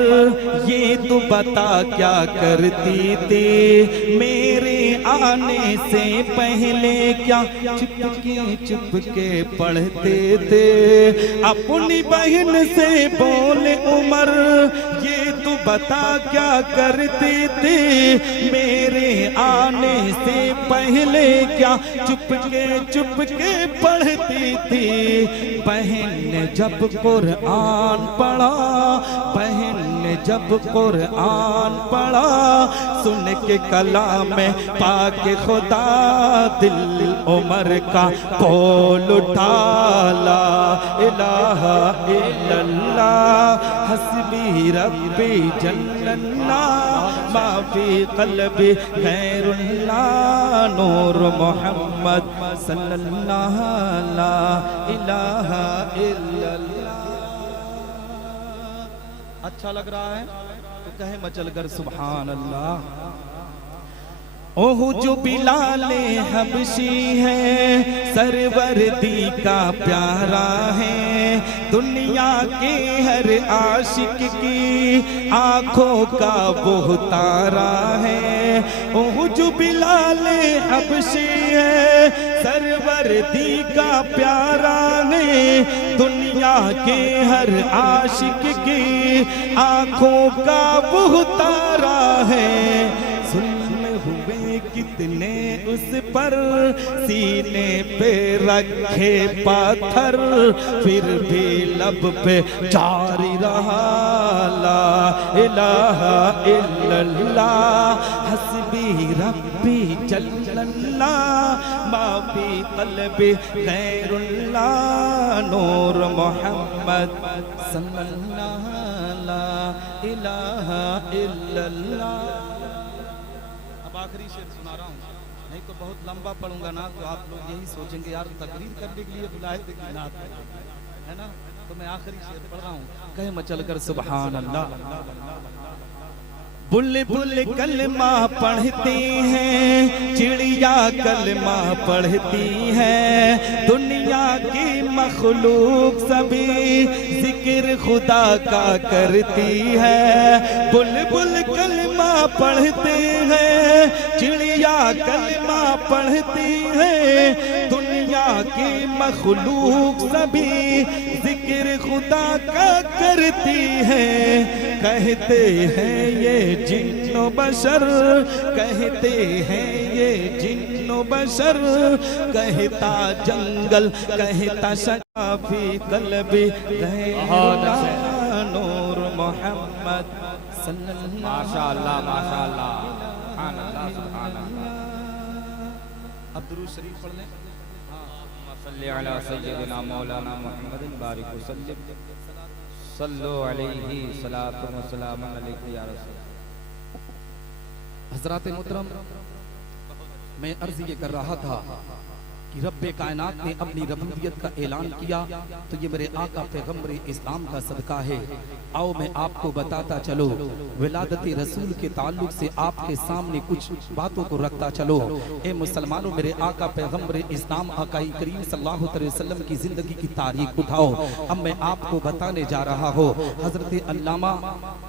ये तू बता क्या करती थी मेरे आने से पहले, क्या चुपके पढ़ते थे। अपनी बहन से बोले उमर, ये तू बता क्या करती थी मेरे आने से पहले, क्या चुपके पढ़ती थी। बहन ने जब कुरान पढ़ा, बहन ने जब कुरान पढ़ा, सुन के कलाम में पाके खुदा दिल उमर का बोल उठा ला इलाहा इल्लल्लाह। हस्बी रब्बी जल्लल्लाह माफी क़ल्बी गैरुल्लाह नूर मोहम्मद सल्लल्लाहु ला इलाहा इल्लल्लाह। अच्छा लग रहा है तो कहे मचल कर सुभान अल्लाह। ओह जो बिलाले हबशी है, सरवरदी का प्यारा है, दुनिया के हर आशिक की आंखों का वो तारा है। ओह जो बिलाले हबशी है, सरवरदी का प्यारा है, दुनिया के हर आशिक की आंखों का वो तारा है। कितने उस पर सीने पे रखे पत्थर, फिर भी लब पे जारी रहा ला इलाहा इल्लल्लाह हस्बी रब्बी जल्लल्लाह मा फी क़ल्बी गैरुल्लाह नूर मोहम्मद सल्लल्लाहु ला इलाहा इल्लल्लाह। अब आखिरी शेर सुना रहा हूँ, नहीं तो बहुत लंबा पढ़ूंगा ना तो आप लोग यही सोचेंगे यार तकरीर करने के लिए बुलाए थे कि नात है ना। तो मैं आखिरी शेर पढ़ रहा हूँ, कहे मचल कर सुभान अल्लाह। बुलबुल कलमा पढ़ती हैं, चिड़िया कलमा पढ़ती हैं, दुनिया की मखलूक सभी जिक्र खुदा का करती है। बुलबुल कलमा पढ़ते हैं, चिड़िया कलमा पढ़ती है, दुनिया की मखलूक सभी जिक्र खुदा का करती है। कहते हैं ये जिन्नो बशर, कहते हैं ये जिन्नो बशर, कहता जंगल कहता शकाफी कल्बी नूर मोहम्मद सल्लल्लाहु। माशाअल्लाह माशाअल्लाह सुभान अल्लाह सुभान अल्लाह। अब दुरूद शरीफ पढ़ लें। सल्ली अला सय्यदिना मौलाना मुहम्मदिन बारिक वसल्लम सल्लु अलैहि सलातु व सलाम अलैहि या रसूल। हज़रात मोहतरम, मैं अर्ज़ ये कर रहा था कि रब्बे कायनात ने अपनी रबूबियत का ऐलान किया, तो ये मेरे आका पैगम्बर इस्लाम का सदका है। आओ मैं आपको बताता चलो, विलादत रसूल के ताल्लुक से आपके सामने कुछ बातों को रखता चलो। ए मुसलमानों, मेरे आका पैगम्बर इस्लाम आकाई करीम सल्लल्लाहु अलैहि वसल्लम की जिंदगी की तारीख उठाओ। अब मैं आपको बताने जा रहा हूँ, हजरत अल्लामा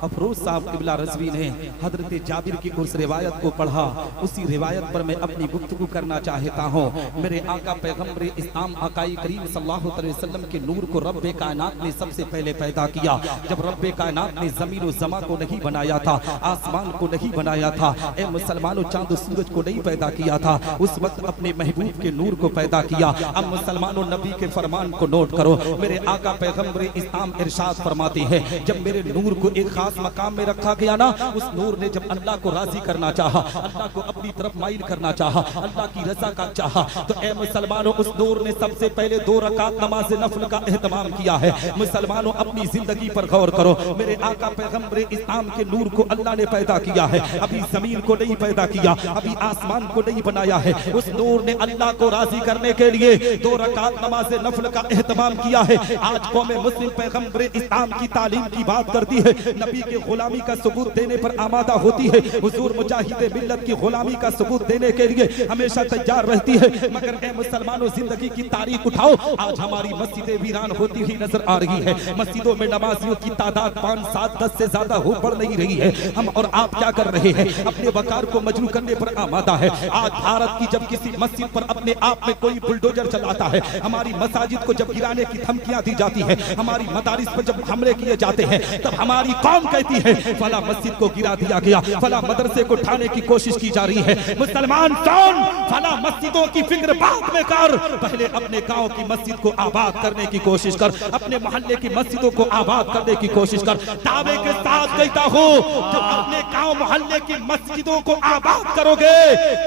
अफरोज साहब किबला रज़वी ने हजरत जाबिर की उस रिवायत को पढ़ा, उसी रिवायत पर मैं अपनी गुफ्तगू करना चाहता हूँ। मेरे आका पैगम्बर इस्लाम आकाई करीम सल्लल्लाहु अलैहि वसल्लम के नूर को रब्बे कायनात ने सबसे पहले पैदा किया। जब रब्बे कायनात ने ज़मीन और ज़मा को नहीं बनाया था, आसमान को नहीं बनाया था, ए मुसलमानों चांद और सूरज को नहीं पैदा किया था, उस वक्त अपने महबूब के नूर को पैदा किया। अब मुसलमानों नबी के फरमान को नोट करो। मेरे आका पैगम्बर इस्लाम इरशाद फरमाते हैं, जब मेरे नूर को एक खास मकाम में रखा गया ना, उस नूर ने जब अल्लाह को राजी करना चाहा, अल्लाह को अपनी तरफ माइल करना चाहा, अल्लाह की रजा का चाहा, तो ए मुसलमानों उस नूर ने सबसे पहले 2 रकात नमाज नफल का एहतमाम किया है। मुसलमानों अपनी जिंदगी पर गौर करो। मेरे आका पैगम्बर इस्लाम के नूर को अल्लाह ने पैदा किया है, अभी जमीन को नहीं पैदा किया, अभी आसमान को नहीं बनाया है। उस नूर ने अल्लाह को राजी करने के लिए 2 रकात नमाज नफल का एहतमाम किया है। आज कौम मुस्लिम पैगम्बर इस्लाम की तालीम की बात करती है, नबी के गुलामी का सबूत देने पर आमादा होती है, हुजूर मुजाहिद मिल्लत की गुलामी का सबूत देने के लिए हमेशा तैयार रहती है। मगर ए मुसलमानों, जिंदगी की तारीख उठाओ, आज हमारी मस्जिदें वीरान होती हुई नजर आ रही है। मस्जिदों में नमाजियों की तादाद 5, 7, 10 से ज्यादा हो बढ़ नहीं रही है। हम और आप क्या कर रहे हैं? अपने वकार को मजरू करने पर आमादा है। आज भारत की जब किसी मस्जिद पर अपने आप में कोई बुलडोजर चलाता है, हमारी मसाजिद को जब गिराने की धमकियां दी जाती है, हमारी मदारिस पर जब हमले किए जाते हैं, तब हमारी कौम कहती है फला मस्जिद को गिरा दिया गया, फला मदरसे को ढाने की कोशिश की जा रही है। मुसलमान कौन? फला मस्जिदों की फिक्र बाद में कर, पहले अपने गांव की मस्जिद को आबाद करने की कोशिश कर, अपने मोहल्ले की मस्जिदों को आबाद करने की कोशिश कर। दावे के साथ कहता हूँ, जब अपने गांव मोहल्ले की मस्जिदों को आबाद करोगे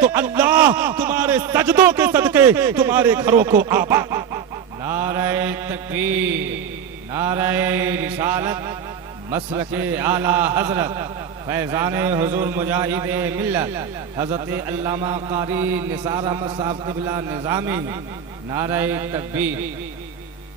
तो अल्लाह तुम्हारे सजदों के सदके तुम्हारे घरों को आबाद। नारे तकबीर, नारे रिसालत, मसलके आला हजरत फैजाने हुजूर मुजाहिद मिल्लत हजरत अल्लामा कारी निसार अहमद साहब क़िबला निज़ामी, नारे तकबीर।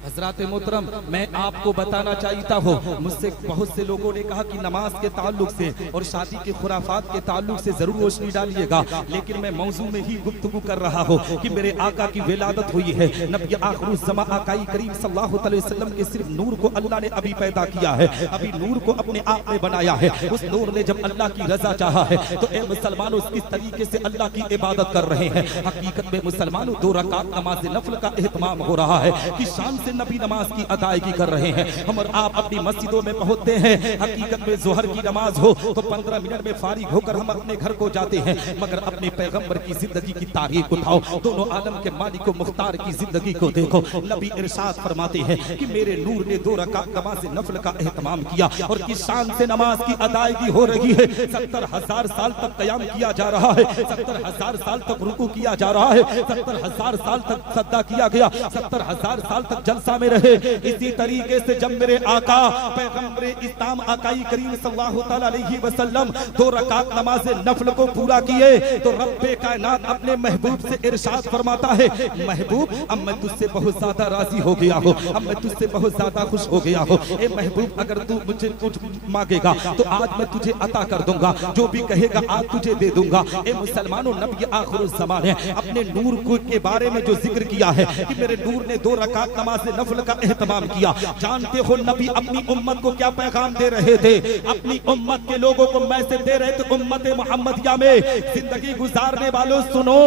हजरात मोहतरम, मैं आपको बताना चाहता हूँ, मुझसे बहुत से लोगों ने कहा कि नमाज के ताल्लुक से और शादी के खुराफात के ताल्लुक से जरूर रोशनी डालिएगा, लेकिन मैं मौजू में ही गुफ्तगू कर रहा हूँ कि मेरे आका की विलादत हुई है। नबी आखिरुज़्ज़मा आकाई करीम सल्लल्लाहु अलैहि वसल्लम के सिर्फ नूर को अल्लाह ने अभी पैदा किया है, अभी नूर को अपने आप में बनाया है। उस नूर ने जब अल्लाह की रजा चाहा है, तो ए मुसलमानों किस तरीके से अल्लाह की इबादत कर रहे हैं। हकीकत में मुसलमानों 2 रकात नमाज नफल का एहतमाम हो रहा है कि शान से से नबी नमाज की अदायगी कर रहे हैं। हम और आप अपनी मस्जिदों में पहुंचते हैं, हकीकत में जोहर की नमाज हो तो 15 मिनट में फारिग होकर हम अपने घर को जाते हैं, मगर अपने पैगंबर की जिंदगी की तारीख उठाओ, दोनों आलम के मालिक व मुख्तार की जिंदगी को देखो। नबी इरशाद फरमाते हैं कि मेरे नूर ने 2 रकात नमाज नफल का एहतमाम किया और किस शान से नमाज की अदायगी हो रही है। 70,000 साल तक कयाम किया जा रहा है, 70,000 साल तक रुकू किया जा रहा है, 70,000 साल तक सद्दा किया गया, 70,000 साल तक जलसा में रहे। इसी तरीके से जब मेरे आका पैगंबर इस्लाम आकाई करीम सल्लल्लाहु तआला अलैहि वसल्लम 2 रकात नमाज नफल को पूरा किए तो रब्बे कायनात अपने महबूब से इरशाद फरमाता है, महबूब अब मैं तुझसे बहुत ज्यादा राजी हो गया हो, अब मैं तुझसे बहुत ज्यादा खुश हो गया हो। ए महबूब, अगर तू मुझे कुछ मांगेगा तो आज मैं तुझे अता कर दूंगा, जो भी कहेगा आज तुझे दे दूंगा। ए मुसलमानों, नबी आखिरुज़ ज़मान है, अपने नूर के बारे में जो जिक्र किया है कि मेरे नूर ने 2 रकात नमाज नफल का एहतमाम किया। जानते हो नबी अपनी उम्मत को क्या पैगाम दे रहे थे? अपनी उम्मत के लोगों को मैसेज दे रहे थे, उम्मत मोहम्मदिया में जिंदगी गुजारने वालों सुनो,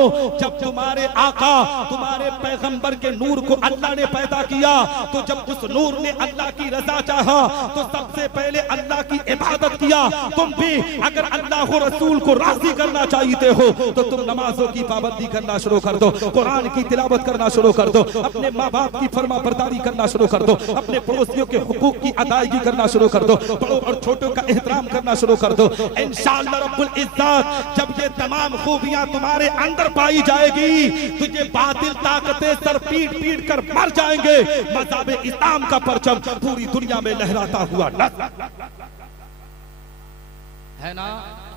जब तुम्हारे आका तुम्हारे पैगंबर के नूर को अल्लाह ने पैदा किया तो जब उस नूर ने अल्लाह की रजा चाहा तो सबसे पहले अल्लाह की इबादत किया। तुम भी अगर अल्लाह को रसूल को राजी करना चाहते हो तो तुम नमाजों की पाबंदी करना शुरू कर दो, कुरान की तिलावत करना शुरू कर दो, अपने माँ बाप की फरमा बरदारी करना शुरू कर दो, अपने पड़ोसियों के हुकूक की अदायगी करना शुरू कर दो, बड़ों और छोटों का एहतराम करना शुरू कर दो। इंशाअल्लाह रब्बुल इज्जत जब ये तमाम खूबियां तुम्हारे अंदर पाई जाएगी तो ये बातिल ताकतें सर पीट पीट कर मर जाएंगे। मज़हब इस्लाम का परचम पूरी दुनिया में लहराता हुआ है ना।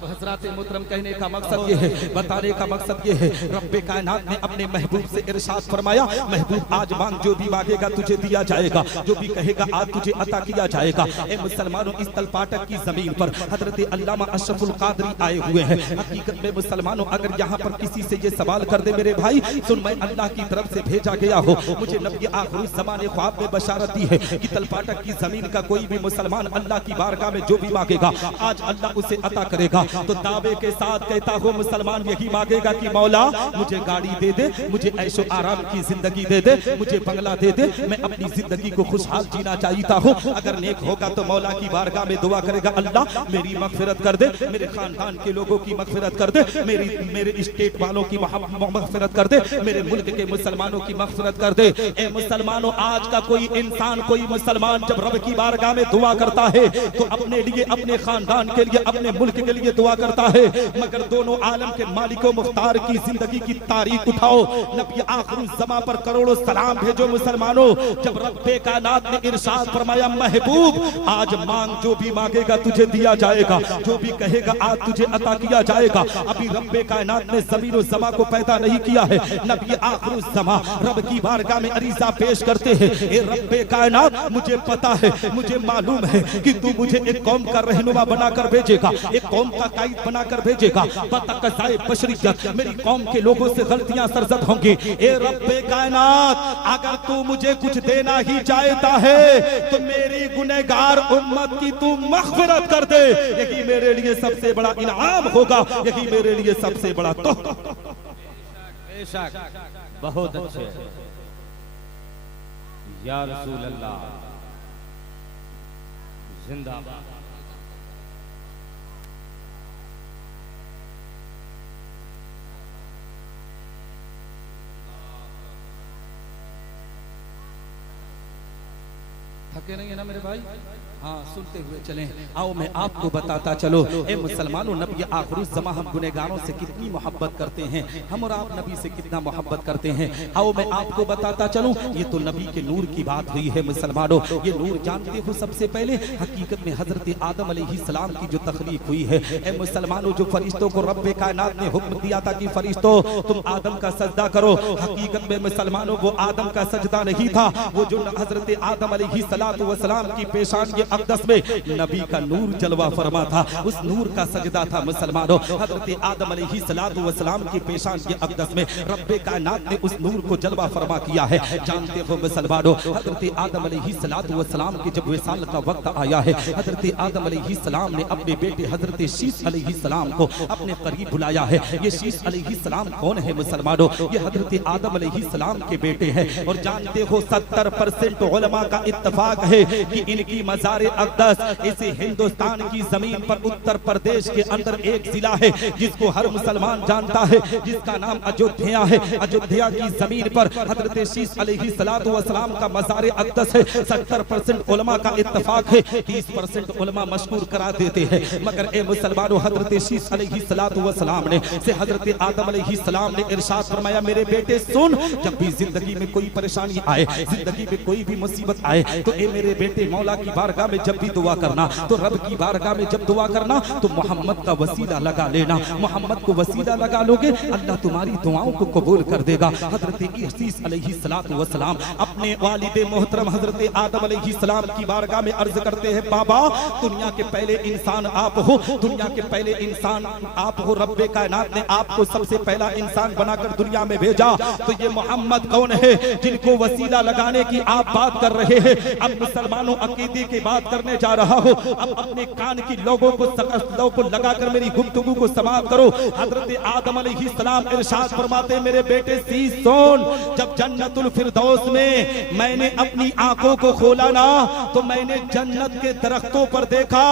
तो हजरात मोहतरम, कहने का मकसद ये है, बताने का मकसद ये है, रब्बे कायनात ने अपने महबूब से इरशाद फरमाया, महबूब आज मांग, जो भी मांगेगा तुझे दिया जाएगा, जो भी कहेगा आज तुझे अता किया जाएगा। ए मुसलमानों, इस तलपाटक की जमीन पर हजरत अल्लामा अशरफुल कादरी आए हुए हैं। हकीकत में मुसलमानों, अगर यहाँ पर किसी से ये सवाल कर दे, मेरे भाई सुन, मैं अल्लाह की तरफ से भेजा गया हो, मुझे नबी आखिरी ज़माने ख्वाब में बशारत दी है कि तलपाटक की जमीन का कोई भी मुसलमान अल्लाह की बारगाह में जो भी मांगेगा आज अल्लाह उसे अता करेगा। तो दावे के साथ कहता हूँ, मुसलमान यही मांगेगा कि मौला मुझे गाड़ी दे दे, मुझे ऐशो आराम की जिंदगी दे दे, मुझे बंगला दे दे, मैं अपनी जिंदगी को खुशहाल जीना चाहता हूँ। अगर नेक होगा तो मौला की बारगाह में दुआ करेगा, अल्लाह मेरी मगफिरत कर दे, मेरे खानदान के लोगों की मगफिरत कर दे, मेरे स्टेट वालों की मगफिरत कर दे, मेरे मुल्क के मुसलमानों की मगफिरत कर दे। ए मुसलमानों, आज का कोई इंसान, कोई मुसलमान जब रब की बारगाह में दुआ करता है तो अपने लिए, अपने खानदान के लिए, अपने मुल्क के लिए दुआ करता है, मगर दोनों आलम के मालिको मुख्तार की जिंदगी की तारीख उठाओ। नबी आखिरी ज़मां पर करोड़ों सलाम भेजो मुसलमानों। जब रब्बे कायनात ने इरशाद फरमाया, महबूब आज मांग, जो भी मांगेगा तुझे दिया जाएगा, जो भी कहेगा आज तुझे अता किया जाएगा। अभी रब्बे कायनात ने ज़मीन और समा को पैदा नहीं किया है, नबी आखिरी ज़मां रब की बारगाह में अरीज़ा पेश करते हैं, ए रब्बे कायनात मुझे पता है, मुझे मालूम है कि तू मुझे एक कौम का रहनुमा बनाकर भेजेगा, एक कौम का कायद बनाकर भेजेगा। बतकज़ाए बशरियत मेरी कौम के लोगों से गलतियां सरजद होंगी। ए रब्बे कायनात, अगर तू मुझे कुछ देना ही चाहता है तो मेरी गुनहगार उम्मत की तू मग़फ़िरत कर दे, यही मेरे लिए सबसे बड़ा इनाम होगा, यही मेरे लिए सबसे बड़ा तोहफा। बेशक, बहुत अच्छे या रसूल अल्लाह, जिंदाबाद। थके नहीं है ना मेरे भाई? हाँ, सुनते हुए चलें। आओ मैं आपको बताता चलो, ए मुसलमानों, नबी आखिरी ज़मां हम गुनहगारों से कितनी मोहब्बत करते हैं, हम और आप नबी से कितना मोहब्बत करते हैं। आओ मैं आपको बताता चलूं, ये तो नबी के नूर की बात हुई है मुसलमानों। ये नूर जानते हो, सबसे पहले हकीकत में हजरत आदम अलैहिस्सलाम की जो तख्लीक हुई है, ए मुसलमानों, जो फरिश्तों को रब्बे कायनात ने हुक्म दिया था कि फरिश्तों तुम आदम का सजदा करो, हकीकत में मुसलमानों वो आदम का सजदा नहीं था, वो जो हजरत आदम अलैहिस्सलाम सलातो व सलाम की पेशान ये अक़दस में नबी का नूर जलवा फरमा था, उस नूर का सजदा था मुसलमानों। हजरत आदम अलैहि सलातो व सलाम की पेशान ये अक़दस में रब्बे कायनात ने उस नूर को जलवा फरमा किया है। जानते हो मुसलमानों, हजरत आदम अलैहि सलातो व सलाम के जब विसाल का वक्त आया है, हजरत आदम अलैहि सलाम ने अपने बेटे हजरत शीश अलैहि सलाम को अपने करीब बुलाया है। ये शीश अलैहि सलाम कौन है मुसलमानों? ये हजरत आदम अलैहि सलाम के बेटे हैं। और जानते हो 70% उलमा का इत्तफाक है कि इनकी मज़ार अक़दस इसी हिंदुस्तान की जमीन पर उत्तर प्रदेश के अंदर एक जिला है जिसको हर मुसलमान जानता है, जिसका नाम अयोध्या है। अयोध्या की जमीन पर हजरत शीश अलैहि सलातो व सलाम का मज़ार अक़दस है। 70% उलमा का इत्तफाक है, 30% उलमा मशहूर करा देते हैं। मगर ए मुसलमानों, हजरत शीश अलैहि सलातो व सलाम ने से हजरत आदम अलैहि सलाम ने इरशाद फरमाया, मेरे बेटे सुन, जब भी जिंदगी में कोई परेशानी आए, जिंदगी में कोई भी मुसीबत आए, तो ए मेरे बेटे मौला की बारगाह में जब भी दुआ करना, तो रब की बारगाह में जब दुआ करना तो मोहम्मद का वसीला लगा लेना। मोहम्मद को वसीला लगा लोगे, अल्लाह तुम्हारी दुआओं को कबूल कर देगा। हजरत शीश अलैहि सलातो व सलाम अपने वालिद मोहतरम हजरत आदम अलैहि सलाम की बारगाह में अर्ज करते हैं, बाबा दुनिया के पहले इंसान आप हो, दुनिया के पहले इंसान आप हो। रब्बे कायनात ने आपको सबसे पहला इंसान बनाकर दुनिया में भेजा, तो ये मोहम्मद कौन है जिनको वसीला लगाने की आप बात कर रहे हैं? अब मुसलमानों अकीदे की बात करने जा रहा हो। अब अपने कान की लोगों को लगाकर मेरी गुफ्तगू को समाप्त करो। हजरत आदम अलैहि सलाम इरशाद फरमाते, मेरे बेटे शीश सुन, जब जन्नतुल फिरदौस में मैंने अपनी आंखों को खोला ना, तो मैंने जन्नत के दरख्तों पर देखा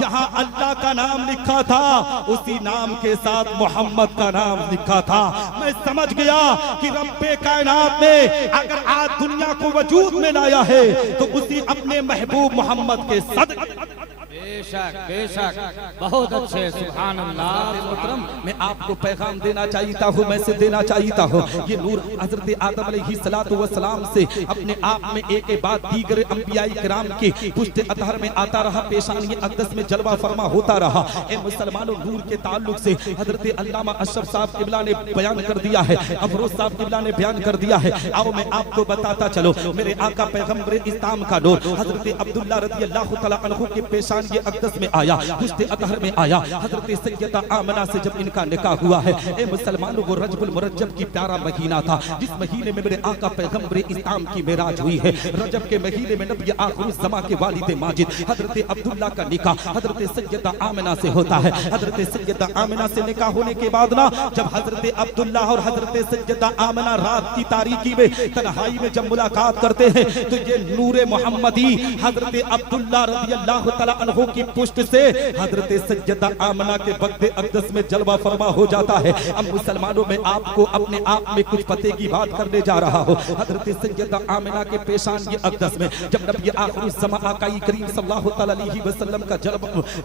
जहां अल्लाह का नाम लिखा था, उसी नाम के साथ मोहम्मद का नाम लिखा था। मैं समझ गया कि रब्बे कायनात ने अगर आज दुनिया को वजूद में लाया है तो उसी अपने महबूब मोहम्मद के सदक़े। बेशक बेशक, बहुत अच्छे, सुभान अल्लाह। मोहतरम, मैं आपको पैगाम देना चाहता हूँ, मैसेज देना चाहता हूँ। ये नूर हजरत आदम अलैहि सलातो व सलाम से अपने आप में एक बाद दीगर अंबियाई किराम की पुश्त अतहर में आता रहा, पेशानी अक़दस में जलवा फरमा होता रहा। ए मुसलमानों, नूर के ताल्लुक से हजरत अल्लामा अशरफ साहब किबला ने बयान कर दिया है, अफरोज साहब किबला ने बयान कर दिया है। आओ मैं आपको बताता चलो, मेरे आका पैगम्बर इस्लाम का नूर हजरत अब्दुल्ला रज़ी अल्लाह तआला अन्हु के पेशान ये अक़दस में आया, पुश्त अतहर में आया। हजरत सैयदा आमना से जब इनका निकाह हुआ है, ए मुसलमानों, वो रजबुल मुरज्जब की प्यारा महीना था, जिस महीने में मेरे आका पैगम्बर इस्लाम की मेराज हुई है। रजब के महीने में नबी आखिर ज़मा के वालिद माजिद हजरत अब्दुल्ला का निकाह हजरत सैयदा आमना से होता है। हजरत सैयदा आमना से निकाह होने के बाद ना, जब हजरत अब्दुल्ला और हजरत सैयदा आमना रात की तारीकी में तन्हाई में जब मुलाकात करते हैं, तो ये नूरे मोहम्मदी हजरत अब्दुल्ला रज़ी अल्लाह तआला अन्हु की पुष्ट से हजरत सैयदा आमना के बगदे अक़दस में जलवा फरमा हो जाता है। अब मुसलमानों में आपको अपने आप में कुछ पते की बात करने जा रहा हो। हजरत सैयदा आमना के पेशान ये अक़दस में जब नबी आखिर ज़मा आकाई करीम सल्लल्लाहु अलैहि वसल्लम का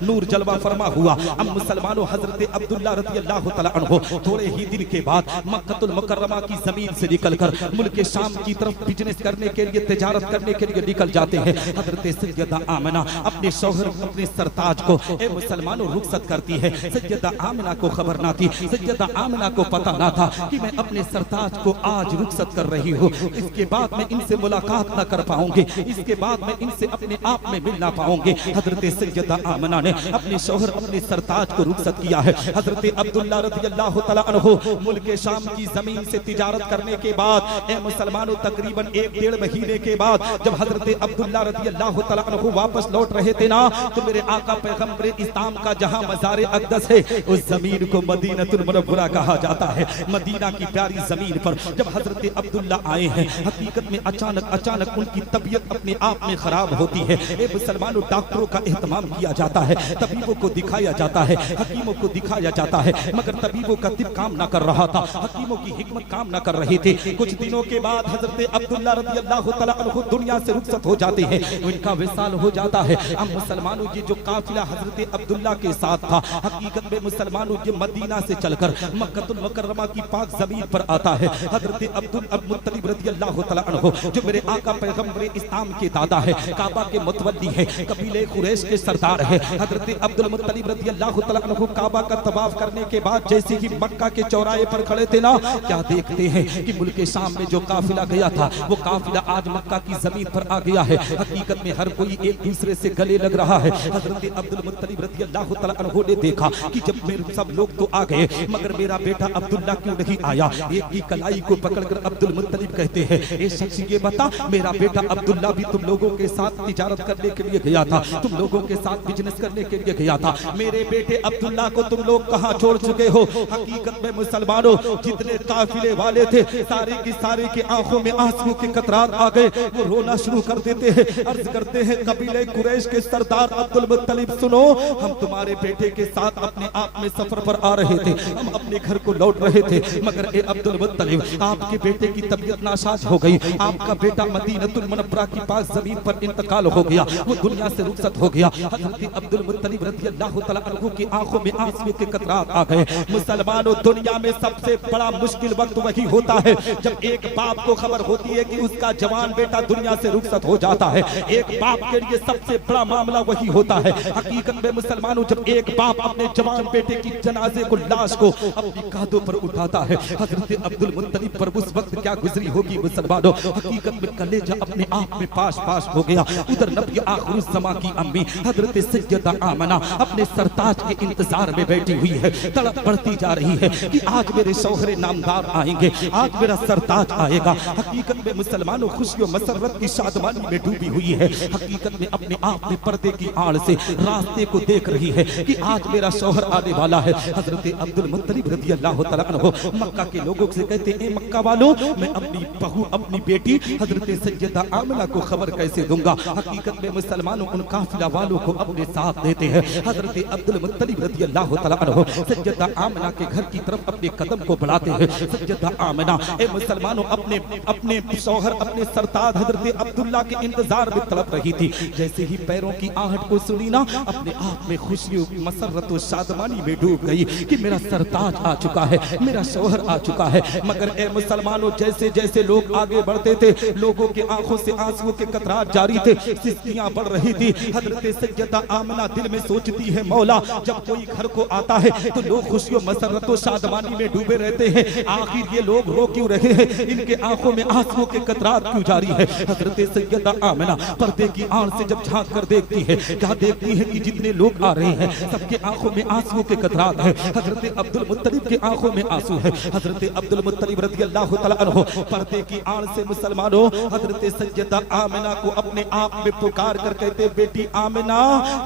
नूर जलवा फरमा हुआ। अब मुसलमानों, हजरत अब्दुल्ला रज़ी अल्लाह तआला अन्हु थोड़े ही दिन के बाद मक्कतुल मुकर्रमा की जमीन से निकलकर मुल्क शाम की तरफ बिजनेस करने के लिए, तिजारत करने के लिए निकल जाते हैं। हजरत सैयदा आमना अपने शौहर, अपने सरताज को ए मुसलमानों रुखसत करती है। सैयदा आमना को खबर ना थी, सैयदा आमना को पता ना था कि मैं अपने सरताज को आज रुखसत कर रही हूँ। इसके बाद मैं इनसे मुलाकात न कर पाऊंगी, इसके बाद मैं इनसे अपने आप में मिल ना पाऊंगी। हजरत सैयदा आमना ने अपने शौहर, अपने सरताज को रुखसत किया है। हजरत अब्दुल्ला रज़ी अल्लाह तआला अन्हु मुल्क शाम की जमीन से तिजारत करने के बाद ए मुसलमानों तकरीबन 1-1.5 महीने के बाद जब हजरत अब्दुल्ला रज़ी अल्लाह तआला अन्हु वापस लौट रहे थे ना, तो मेरे आका पैगम्बर इस्लाम का जहां मज़ार अक़दस है, उस जमीन को मदीनतुल मुनव्वरा कहा जाता है। मदीना की प्यारी जमीन पर जब हजरत अब्दुल्ला आए हैं, हकीकत में अचानक उनकी तबीयत अपने आप में खराब होती है। ए मुसलमानों, डॉक्टरों का एहतमाम किया जाता है, तबीबों को दिखाया जाता है, हकीमों को दिखाया जाता है, मगर तबीबों का तिब काम न कर रहा था, हकीमों की हिकमत काम न कर रही थी। कुछ दिनों के बाद हजरत अब्दुल्ला रज़ी अल्लाह तआला अन्हु दुनिया से रुखसत हो जाते हैं, उनका विसाल हो जाता है। अब मुसलमानों, मुसलमानों ये जो काफिला हजरत अब्दुल्ला के साथ था, हकीकत में मुसलमानों ये मदीना से चलकर मक्कतुल मुकर्रमा की पाक जमीन पर आता है। हजरत अब्दुल मुत्तलिब रज़ियल्लाहु तआला अन्हु जो मेरे आका पैगंबर इस्लाम के दादा है, काबा के मुतवल्ली है, कबीले कुरैश के सरदार है। हजरत अब्दुल मुत्तलिब रज़ियल्लाहु तआला अन्हु काबा का तवाफ करने के बाद जैसे ही मक्का के चौराहे पर खड़े थे ना, क्या देखते हैं कि मुल्के शाम में जो काफिला गया था वो काफिला आज मक्का की जमीन पर आ गया है। हकीकत में हर कोई एक दूसरे से गले लग रहा है। हजरत अब्दुल मुत्तलिब रज़ियल्लाहु तआला अन्हु ने देखा कि जब मेरे सब लोग तो आ गए मगर मेरा बेटा अब्दुल्ला क्यों नहीं आया। एक की कलाई को पकड़कर अब्दुल मुत्तलिब कहते हैं, ए शख्स ये बता, मेरा बेटा अब्दुल्ला भी तुम लोगों के साथ तिजारत करने के लिए गया था, तुम लोगों के साथ बिजनेस करने के लिए गया था, मेरे बेटे अब्दुल्ला को तुम लोग कहाँ छोड़ चुके हो। हकीकत में मुसलमानों जितने काफिले वाले थे सारे की सारे की आंखों में आंसू के कतरात आ गए, वो रोना शुरू कर देते हैं। अर्ज करते हैं, कबीले कुरैश के सरदार अब्दुल मुत्तलिब सुनो, हम तुम्हारे बेटे के साथ अपने आप में सफर पर आ रहे थे, हम अपने घर को लौट रहे थे, मगर ए अब्दुल मुत्तलिब आपके बेटे की तबीयत नासाज हो गई, आपका बेटा मदीनतुल मुनव्वरा की पास जमीन पर इंतकाल हो गया, वो दुनिया से रुखसत हो गया। हजरत अब्दुल मुत्तलिब रज़ियल्लाहु तआला अन्हु की आंखों में आंसू के कतरात आ गए। मुसलमानों दुनिया में सबसे बड़ा मुश्किल वक्त वही होता है जब एक बाप को खबर होती है कि उसका जवान बेटा दुनिया से रुखसत हो जाता है। एक बाप के लिए सबसे बड़ा मामला वही होता है। हकीकत में मुसलमानों जब एक बाप अपने जवान बेटे की जनाजे को लाश को अपनी कांधों पर उठाता है, हजरत अब्दुल मुत्तलिब पर उस वक्त क्या गुजरी होगी मुसलमानों। हकीकत में कलेजा अपने आप में पाश पाश हो गया। उधर नबी आखिरुज़ ज़मां की अम्मी हजरत सैयदा आमना अपने सरताज के इंतजार में बैठी हुई है, तड़प बढ़ती जा रही है कि आज मेरे शौहरे नामदार आएंगे, आज मेरा सरताज आएगा। हकीकत में मुसलमानों खुशियों मसरत की शादमानी में डूबी हुई है। हकीकत में अपने आप में पर्दे की आड़ से रास्ते को देख रही है कि आज मेरा शौहर आने वाला है। हजरत अब्दुल मुत्तलिब रज़ियल्लाहु तआला अन्हु मक्का के लोगों से कहते हैं, मक्का वालों, मैं अपनी बहू अपनी बेटी हजरत सैयदा आमना को खबर कैसे दूंगा। हकीकत में मुसलमानों उन काफिला वालों को अपने साथ देते हैं। हजरत अब्दुल मुत्तलिब रज़ियल्लाहु तआला अन्हु सैयदा आमना के घर की तरफ अपने कदम को बढ़ाते हैं। सैयदा आमना ए मुसलमानों अपने अपने शौहर अपने सरताज हजरत अब्दुल्ला के इंतजार में तड़प रही थी। जैसे ही पैरों की आहट को सुनी ना, अपने आप में खुशियों की मसरत और शादमानी में डूब गई कि मेरा सरताज आ चुका है, मेरा शौहर आ चुका है। मगर ए मुसलमानों जैसे जैसे लोग आगे बढ़ते थे, लोगों के आंखों से आंसुओं के कतरात जारी थे, सिस्कियां बढ़ रही थी। हजरत सैयदा आमना दिल में सोचती है, मौला जब कोई घर को आता है तो लोग खुशियों मसरत और शादमानी में डूबे रहते हैं, आखिर ये लोग रो क्यों रहे हैं, इनके आंखों में आंसुओं के कतरात क्यों जारी है। हजरत सैयदा आमना पर्दे की आड़ से जब झांक कर देखती है, क्या देखती है कि जितने लोग आ रहे हैं सबके आंखों में आंसुओं के कतरात है। हजरत अब्दुल मुत्तलिब के आंखों में आंसू है। हजरत अब्दुल मुत्तलिब रज़ियल्लाहु तआला अन्हु पर्दे की आड़ से मुसलमानों हजरत सैयदा आमना को अपने आप में पुकार कर कहते, बेटी आमना,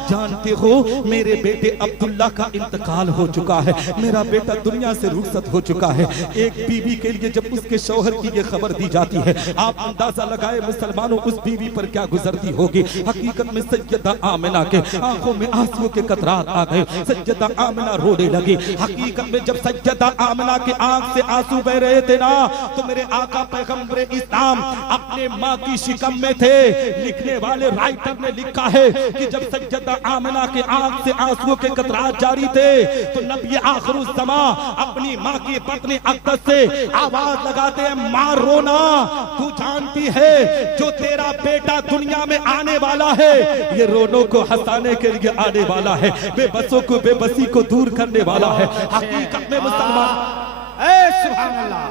जानते हो मेरे बेटे अब्दुल्ला का इंतकाल हो चुका है, मेरा बेटा दुनिया से रुखसत हो चुका है। एक बीवी के लिए जब उसके शौहर की ये खबर दी जाती है, आप अंदाजा लगाए मुसलमानों उस बीवी पर क्या गुजरती होगी। हकीकत में सैयदा आमना के आंखों में आंसुओं के कतरात आ गए। सैयदा आमना रोने लगी। हकीकत में जब सैयदा आमना के आंख से आंसू बह रहे थे ना, तो मेरे आका पैगंबर इस्लाम अपने माँ की शिकम में थे। लिखने वाले राइटर ने लिखा है कि जब सैयदा आमना के आंख से आंसुओं के कतरात जारी थे तो नबी आखिरुज़ ज़मां अपनी माँ की पत्नी अक़दस से आवाज लगाते हैं, माँ रोना, तू जानती है जो तेरा बेटा दुनिया में आने वाला है ये रोनों को हंसाने के लिए आने वाला है, बेबसों को बेबसी को दूर करने वाला है। हकीकत में मुसलमान सुभान अल्लाह,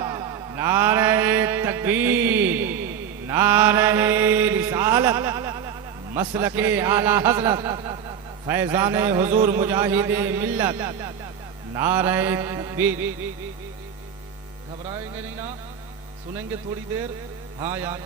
नारे तकबीर, नारे रिसालत, मसलके आला हज़रत, फैज़ाने हुजूर मुजाहिदे मिल्लत, नारे तकबीर। घबराएंगे नहीं ना, सुनेंगे थोड़ी देर। हाँ यार,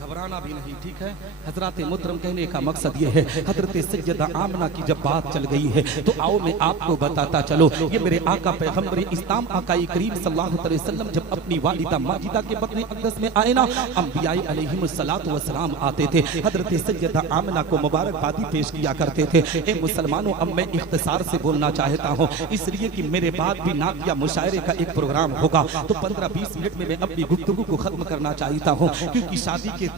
घबराना भी नहीं, ठीक है। हजरत मुहतरम कहने का मकसद ये है, हजरत सैयदा आमना की जब बात चल गई है तो आओ मैं आपको बताता चलो। ये मेरे आका पैगंबर इस्लाम आकाई करीम सल्लल्लाहु अलैहि वसल्लम जब अपनी वालिदा माजिदा के बत्न अक़दस में आए ना, अंबिया अलैहिमुस्सलातु वस्सलाम आते थे, हजरत सैयदा आमना को मुबारकबादी पेश किया करते थे। ए मुसलमानों, अब मैं इख्तिसार से बोलना चाहता हूँ, इसलिए कि मेरे बाद भी नातिया मुशायरे का एक प्रोग्राम होगा, तो 15-20 मिनट में मैं अपनी गुफ्तगू को खत्म करना चाहता हूँ, क्योंकि शादी के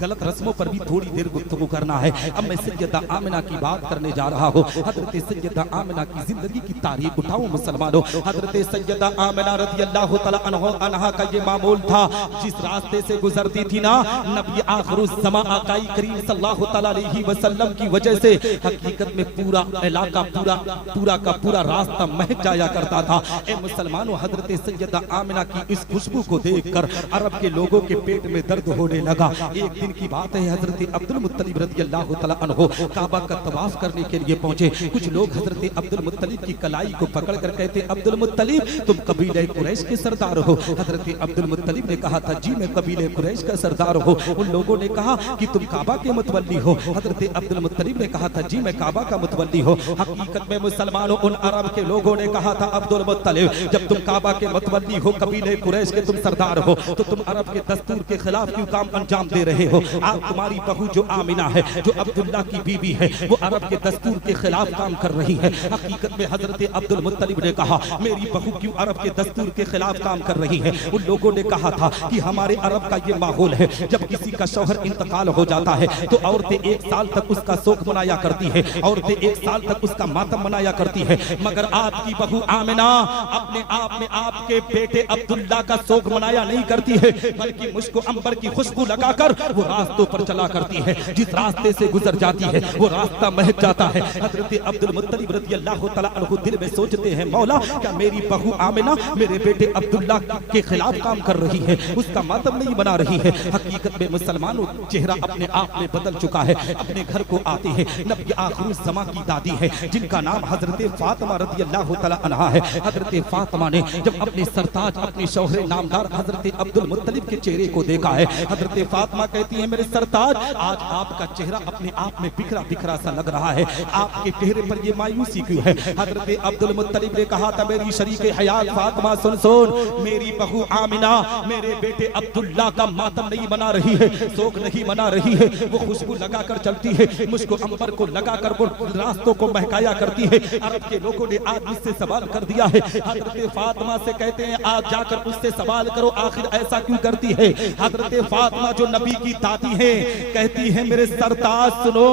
गलत रस्मों पर भी थोड़ी देर गुफ्तगू करना है। अब मैं सैयदा आमिना की बात करने जा रहा हूँ। हजरत सैयदा आमिना की जिंदगी की तारीख उठाऊं मुसलमानों। हजरत सैयदा आमिना रज़ियल्लाहु तआला अन्हा का ये मामूल था, जिस रास्ते से गुजरती थी ना नबी आखिरुज़्ज़मा आकाई करीम सल्लल्लाहु तआला अलैहि वसल्लम की वजह से हकीकत में पूरा इलाका पूरा का पूरा रास्ता महक जाया करता था। ए मुसलमानों, हजरत सैयदा आमिना की इस खुशबू को देखकर अरब के लोगों के पेट में दर्द होने लगा। एक दिन की बात है, हजरत अब्दुल मुत्तलिब रज़ियल्लाहु तआला अन्हु काबा का तवाफ करने के लिए पहुंचे। कुछ लोग हजरत अब्दुल मुत्तलिब की कलाई को पकड़कर कहते, अब्दुल मुत्तलिब तुम कबीले कुरैश के सरदार हो। हजरत अब्दुल मुत्तलिब ने कहा था, जी मैं कबीले कुरैश का सरदार हो। उन लोगों ने कहा कि तुम काबा के मुतवल्ली हो। हजरत अब्दुल मुत्तलिब ने कहा था, जी मैं काबा का मुतवल्ली हो। हकीकत में मुसलमानों, उन अरब के लोगों ने कहा था, अब्दुल मुत्तलिब जब तुम काबा के मुतवल्ली हो, कबीले कुरैश के तुम सरदार हो, तो तुम अरब के दस्तूर के खिलाफ क्यों काम अंजाम दे रहे हो? आप तुम्हारी बहू जो आमिना है, जो अब्दुल्ला की बीबी है, वो अरब के दस्तूर के खिलाफ काम कर रही है। हकीकत में हजरत अब्दुल मुत्तलिब ने कहा, मेरी बहू क्यों अरब के दस्तूर के खिलाफ काम कर रही है? उन लोगों ने कहा था कि हमारे अरब का ये माहौल है, जब किसी का शौहर इंतकाल हो जाता है तो औरतें एक साल तक उसका शोक मनाया करती है, औरतें एक साल तक उसका मातम मनाया करती है। मगर आपकी बहू आमिना अपने आप में आपके बेटे अब्दुल्ला का शोक मनाया नहीं करती है, बल्कि मुझको अंबर की खुशबू लगाकर वो रास्तों पर चला करती है। जिस रास्ते से गुजर जाती है वो रास्ता महक जाता है। हजरत अब्दुल मुत्तलिब रज़ियल्लाहु तआला अन्हु दिल में सोचते हैं, मौला क्या मेरी बहू आमिना मेरे बेटे अब्दुल्ला के खिलाफ काम कर रही है, उसका मातम नहीं बना रही है? हकीकत में मुसलमानों, चेहरा अपने आप में बदल चुका है। अपने घर को आते हैं नबी आखिरुज़्ज़मा की दादी है, जिनका नाम हजरत फातिमा रज़ियल्लाहु तआला अन्हा है। हजरत फातिमा ने जब अपने सरताज, अपने शौहरे नामदार हजरत अब्दुल मुत्तलिब के चेहरे को देखा है, हजरत फातिमा कहती है, मेरे सरताज आज आपका चेहरा अपने आप में बिखरा बिखरा सा लग रहा है, आपके चेहरे पर ये मायूसी क्यों है? हजरत अब्दुल मुत्तलिब ने कहा था, मेरी शरीके हयात फातिमा सुन सुन, मेरी बहू आमिना मेरे बेटे अब्दुल्ला का मातम नहीं मना रही है, शोक नहीं मना रही है। वो खुशबू लगाकर चलती है, मुझको अंबर को लगाकर वो रास्तों को महकाया करती है। अरब के लोगों ने आज मुझसे सवाल कर दिया है। हजरत फातिमा से कहते हैं, आज जाकर उससे सवाल करो आखिर ऐसा क्यों करती है? हजरत फातिमा जो नबी की दादी है कहती है, मेरे सरताज सुनो,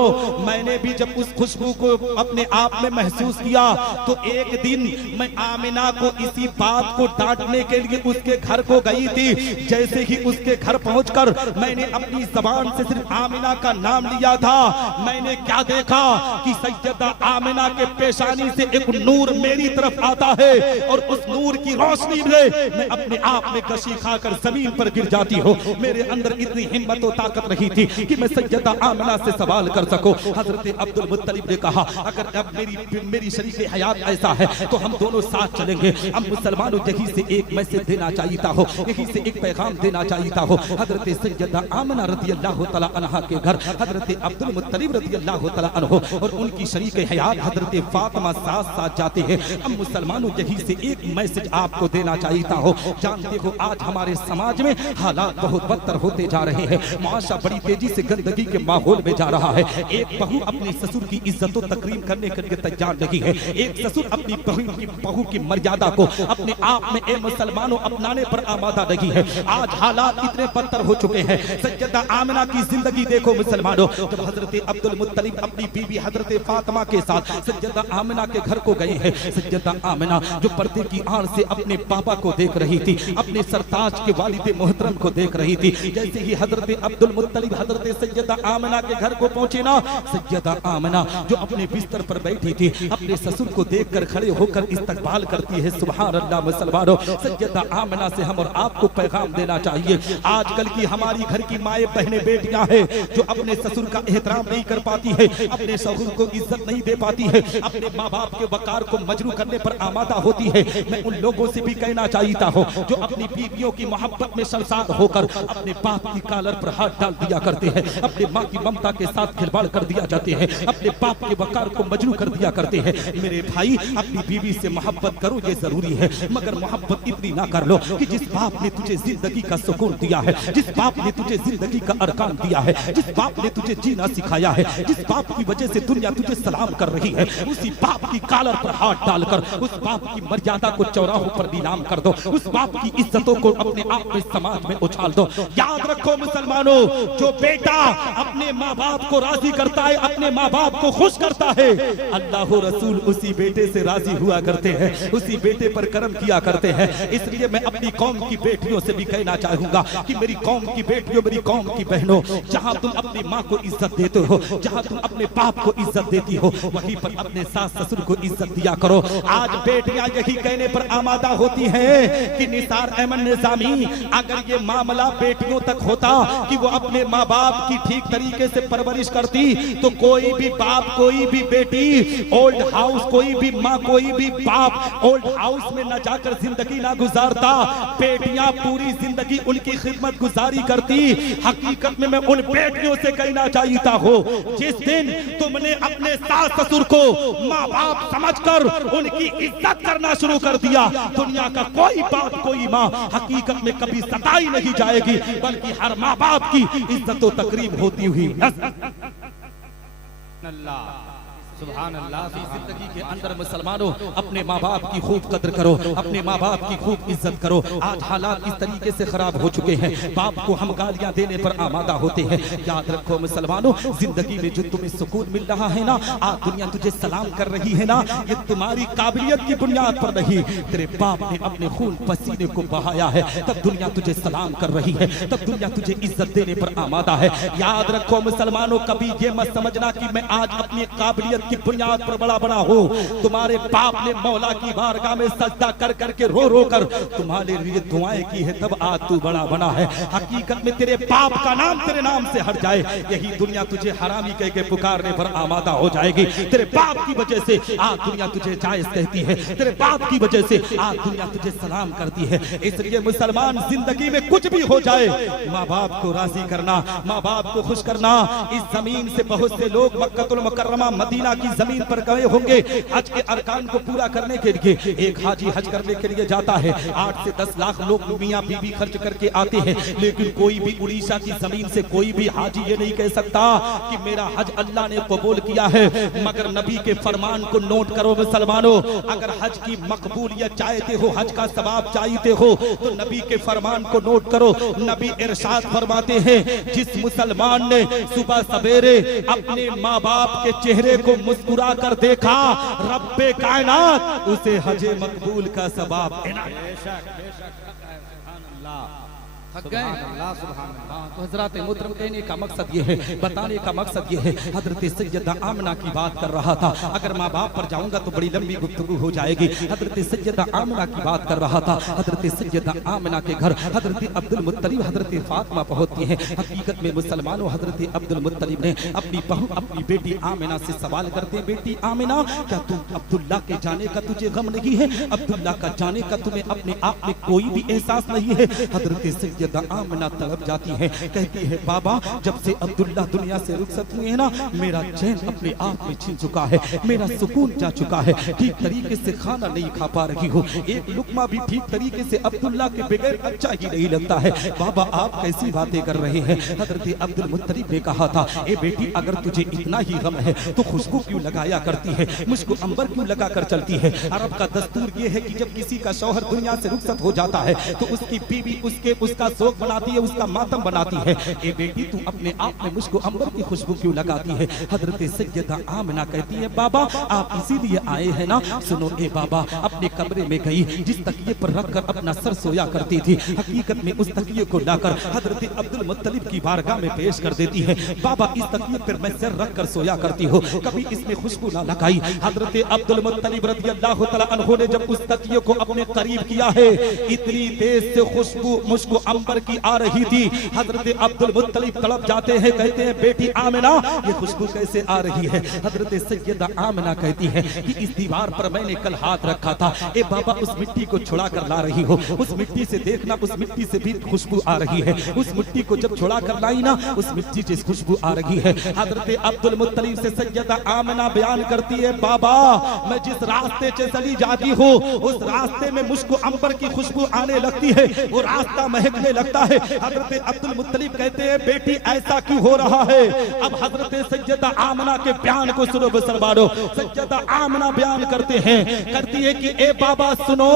मैंने भी जब उस खुशबू को अपने आप में महसूस किया तो एक दिन मैं आमिना को इसी बात को डांटने के लिए उसके घर को गई थी। जैसे ही उसके घर पहुंचकर मैंने अपनी जबान से सिर्फ आमिना का नाम लिया था, मैंने क्या देखा कि सैयदा आमिना के पेशानी से एक नूर मेरी तरफ आता है और उस नूर की रोशनी में मैं अपने आप में कशी खाकर जमीन पर गिर जाती हूँ। मेरे अंदर इतनी हिम्मत और ताकत रही थी कि मैं सैयदा आमिना से सवाल कर सकूं। हजरत अब्दुल मुत्तलिब ने कहा, अगर अब मेरी शरीके हयात ऐसा है तो हम दोनों साथ चलेंगे। अब मुसलमानों, यही से एक मैसेज देना चाहता हो, यही से एक पैगाम देना चाहता हो। हजरत सैयदा आमिना रज़ियल्लाहु तआला अन्हा के घर हजरत अब्दुल मुत्तलिब रज़ियल्लाहु तआला अन्हु और उनकी शरीके हयात हजरत फातिमा साथ साथ जाते हैं। अब मुसलमानों, यही से एक मैसेज आपको देना चाहता हो। जानते हो आज हमारे समाज में हालात बहुत बदतर होते जा रहे हैं, मुआशरा बड़ी तेजी से गंदगी के माहौल में जा रहा है। एक बहू अपने ससुर की इज्जत और तकरीम करने के लिए तैयार नहीं है, एक ससुर अपनी बहू की मर्यादा को अपने आप में ए मुसलमानों अपनाने पर आमादा नहीं है। आज हालात इतने बदतर हो चुके हैं। सैयदा आमिना की जिंदगी देखो मुसलमानों, जब हजरत अब्दुल मुत्तलिब अपनी बीवी हजरत फातिमा के साथ सैयदा आमिना के घर को गए हैं, सैयदा आमिना जो पर्दे की आड़ से अपने पापा को देख रही थी, अपने सरताज के वालिद मोहतरम को देख रही थी। जैसे ही हजरत अब्दुल मुत्तलिब हजरत सैयदा आमिना के घर को पहुंचे ना, सैयदा आमिना जो अपने बिस्तर पर बैठी थी अपने ससुर को देखकर खड़े होकर इस्तकबाल करती है। सुभान अल्लाह मुसलमानों, सैयदा आमिना से हम और आपको पैगाम देना चाहिए। आजकल की हमारी घर की माए बहनें बेटियां हैं जो अपने ससुर का एहतराम नहीं कर पाती है, अपने ससुर को इज्जत नहीं दे पाती है, अपने माँ बाप के वकार को मजरू करने पर आमादा होती है। मैं उन लोगों से भी कहना चाहता हूँ जो अपनी बीवियों की मोहब्बत में शर्मसार होकर अपने बाप की कालर पर हाथ डाल दिया करते हैं, अपने माँ की ममता के साथ खिलवाड़ कर दिया जाते हैं, अपने बाप के वकार को मजरू कर दिया करते हैं। मेरे भाई, अपनी बीवी से मोहब्बत करो, ये जरूरी है, मगर मोहब्बत इतनी ना कर लो कि जिस बाप ने तुझे जिंदगी का सुकून दिया है, जिस बाप ने तुझे जिंदगी का अरकान दिया है, जिस बाप ने तुझे जीना सिखाया है, जिस बाप की वजह से दुनिया तुझे सलाम कर रही है, उसी बाप की कालर पर हाथ डालकर उस बाप की मर्यादा को चौराहों पर नीलाम कर दो, उस बाप की इज्जतों को अपने आप में समाज में उछाल दो। याद रखो रखो मुसलमानों, जो बेटा अपने माँ बाप को राजी करता है, अपने माँ बाप को खुश करता है, अल्लाह रसूल उसी बेटे से राजी हुआ करते हैं, उसी बेटे पर कर्म किया करते हैं। इसलिए मैं अपनी कौम की बेटियों से भी कहना चाहूंगा कि मेरी कौम की बेटियों, मेरी कौम की बहनों, जहां तुम अपनी माँ को इज्जत देते हो, जहां तुम अपने बाप को इज्जत देती हो, वहीं पर अपने सास ससुर को इज्जत दिया करो। आज बेटियां यही कहने पर आमादा होती हैं कि निसार अहमद निजामी, अगर ये मामला बेटियों तक होता कि वो अपने माँ बाप की ठीक तरीके से परवरिश करती, तो कोई भी बाप, कोई भी बेटी ओल्ड हाउस, कोई भी माँ, कोई भी बाप ओल्ड हाउस में न जाकर जिंदगी ना गुजारता। बेटियां पूरी जिंदगी उनकी खिदमत गुजारी करती। हकीकत में मैं उन बेटियों से कहना चाहता हूँ, जिस दिन तुमने अपने सास ससुर को माँ बाप समझकर उनकी इज्जत करना शुरू कर दिया, दुनिया का कोई बाप, कोई माँ हकीकत में कभी सताई नहीं जाएगी, बल्कि हर माँ बाप की इज्जत व तकरीम होती हुई सुभान अल्लाह। जिंदगी के अंदर मुसलमानों अपने माँ बाप की खूब कदर करो, अपने माँ बाप की खूब इज्जत करो। आज हालात इस तरीके से खराब हो चुके हैं, बाप को हम गालियां देने पर आमादा होते हैं। याद रखो मुसलमानों, जिंदगी में जो तुम्हें सुकून मिल रहा है ना, आज दुनिया तुझे सलाम कर रही है ना, ये तुम्हारी काबिलियत की बुनियाद पर नहीं, तेरे बाप ने अपने खून पसीने को बहाया है, तब दुनिया तुझे सलाम कर रही है, तब दुनिया तुझे इज्जत देने पर आमादा है। याद रखो मुसलमानों, कभी ये मत समझना कि मैं आज अपनी काबिलियत की बुनियाद पर बड़ा बड़ा हो। तुम्हारे बाप ने मौला की बारगाह में सजदा कर करके रो रो कर तुम्हारे लिए दुआएं की है, तब आज तू बड़ा बना है। हकीकत में तेरे बाप का नाम तेरे नाम से हट जाए, यही दुनिया तुझे हरामी कह के पुकारने पर आमादा हो जाएगी। तेरे बाप की वजह से आज दुनिया तुझे जायज कहती है, तेरे बाप की वजह से आज दुनिया तुझे सलाम करती है। इसलिए मुसलमान, जिंदगी में कुछ भी हो जाए, माँ बाप को राजी करना, माँ बाप को खुश करना। इस जमीन से बहुत से लोग मक्कतुल मुकर्रमा मदीना की जमीन पर गए होंगे हज के अरकान को पूरा करने के लिए। एक हाजी हज करने के लिए जाता है, 8 से 10 लाख लोग मियां बीबी खर्च करके आते हैं, लेकिन कोई भी उड़ीसा की जमीन से कोई भी हाजी ये नहीं कह सकता कि मेरा हज अल्लाह ने कबूल किया है। मगर नबी के फरमान को नोट करो मुसलमानों, अगर हज की मकबूलियत चाहते हो, हज का सवाब चाहते हो, तो नबी के फरमान को नोट करो। नबी इरशाद फरमाते हैं, जिस मुसलमान ने सुबह सवेरे अपने माँ बाप के चेहरे को मुस्कुरा कर देखा, रब्बे कायनात उसे हजे मकबूल का सवाब थक गए। तो हजरत मोहतरम, कहने का मकसद ये है, बताने का मकसद ये है, हजरत सैयदा आमना की बात कर रहा था। अगर माँ बाप पर जाऊंगा तो बड़ी लंबी गुफ्तगू हो जाएगी। हजरत सैयदा आमना की बात कर रहा था। हजरत सैयदा आमना के घर हजरत अब्दुल मुत्तलिब, हजरत फातिमा पहुंचती है। हकीकत में मुसलमानों, हजरत अब्दुल मुत्तलिब ने अपनी बहू, अपनी बेटी आमिना से सवाल करते हैं, बेटी आमिना, क्या तुम अब्दुल्ला के जाने का तुझे गम नहीं है? अब्दुल्ला का जाने का तुम्हें अपने आप में कोई भी एहसास नहीं है? हजरत सैयदा आमिना तड़प जाती है, कहती है, बाबा, जब से अब्दुल्ला दुनिया से रुखसत हुए हैं ना, मेरा चैन अपने आप में छिन चुका है, मेरा सुकून जा चुका है, ठीक तरीके से खाना नहीं खा पा रही हो, एक लुकमा भी ठीक तरीके से अब्दुल्ला के बगैर अच्छा ही नहीं लगता है। बाबा, आप कैसी बातें कर रहे हैं? हजरत अब्दुल मुत्तलिब ने कहा था, ए बेटी, अगर तुझे इतना ही गम है तो खुशबू क्यों लगाया करती है, मुझको अंबर क्यों लगा कर चलती है? अरब का दस्तूर ये है कि जब किसी का शौहर दुनिया से रुखसत हो जाता है तो उसकी बीवी उसका शोक बनाती है, उसका मातम बनाती है। ए बेटी, तू अपने आप में मुझको अंबर की खुशबू क्यों लगाती है? हजरत सैयदा आमिना कहती है, बाबा, आप इसीलिए आए हैं ना? सुनो ए बाबा, अपने कमरे में गई, जिस तकिए पर रखकर अपना सर सोया करती थी, हकीकत में उस तकिए को लाकर हजरत अब्दुल मुत्तलिब की बारगाह में पेश कर देती है। बाबा, इस तकिए पर मैं सर रख कर सोया करती हूँ, कभी इसमें खुशबू ना लगाई। हजरत अब्दुल मुत्तलिब रज़ियल्लाहु तआला अन्हु ने जब उस तकिए को अपने करीब किया है, इतनी तेज से खुशबू मुझको अंबर की आ रही थी। हजरत अब्दुल मुत्तलिब तड़प जाते हैं, कहते हैं, बेटी आमिना, ये खुशबू कैसे आ रही है? हजरत सैयदा आमिना कहती है कि इस दीवार पर मैंने कल हाथ रखा था, ए बाबा, उस मिट्टी को छुड़ा कर ला रही हो, उस मिट्टी से देखना, उस मिट्टी से भी खुशबू आ रही है, उस मिट्टी को जब छुड़ा कर लाई ना, उस मिट्टी से खुशबू आ रही है। हजरत अब्दुल मुत्तलिब से सैयदा आमिना बयान करती है, बाबा, मैं जिस रास्ते से चली जाती हूँ, उस रास्ते में मुझको अंबर की खुशबू आने लगती है, वो रास्ता महकने रोने लगता है। हजरत अब्दुल मुत्तलिब कहते हैं बेटी ऐसा क्यों हो रहा है। अब हजरत सैयदा आमना के बयान को सुनो मुसलमानों। सैयदा आमना बयान करते हैं, करती है कि ए बाबा सुनो,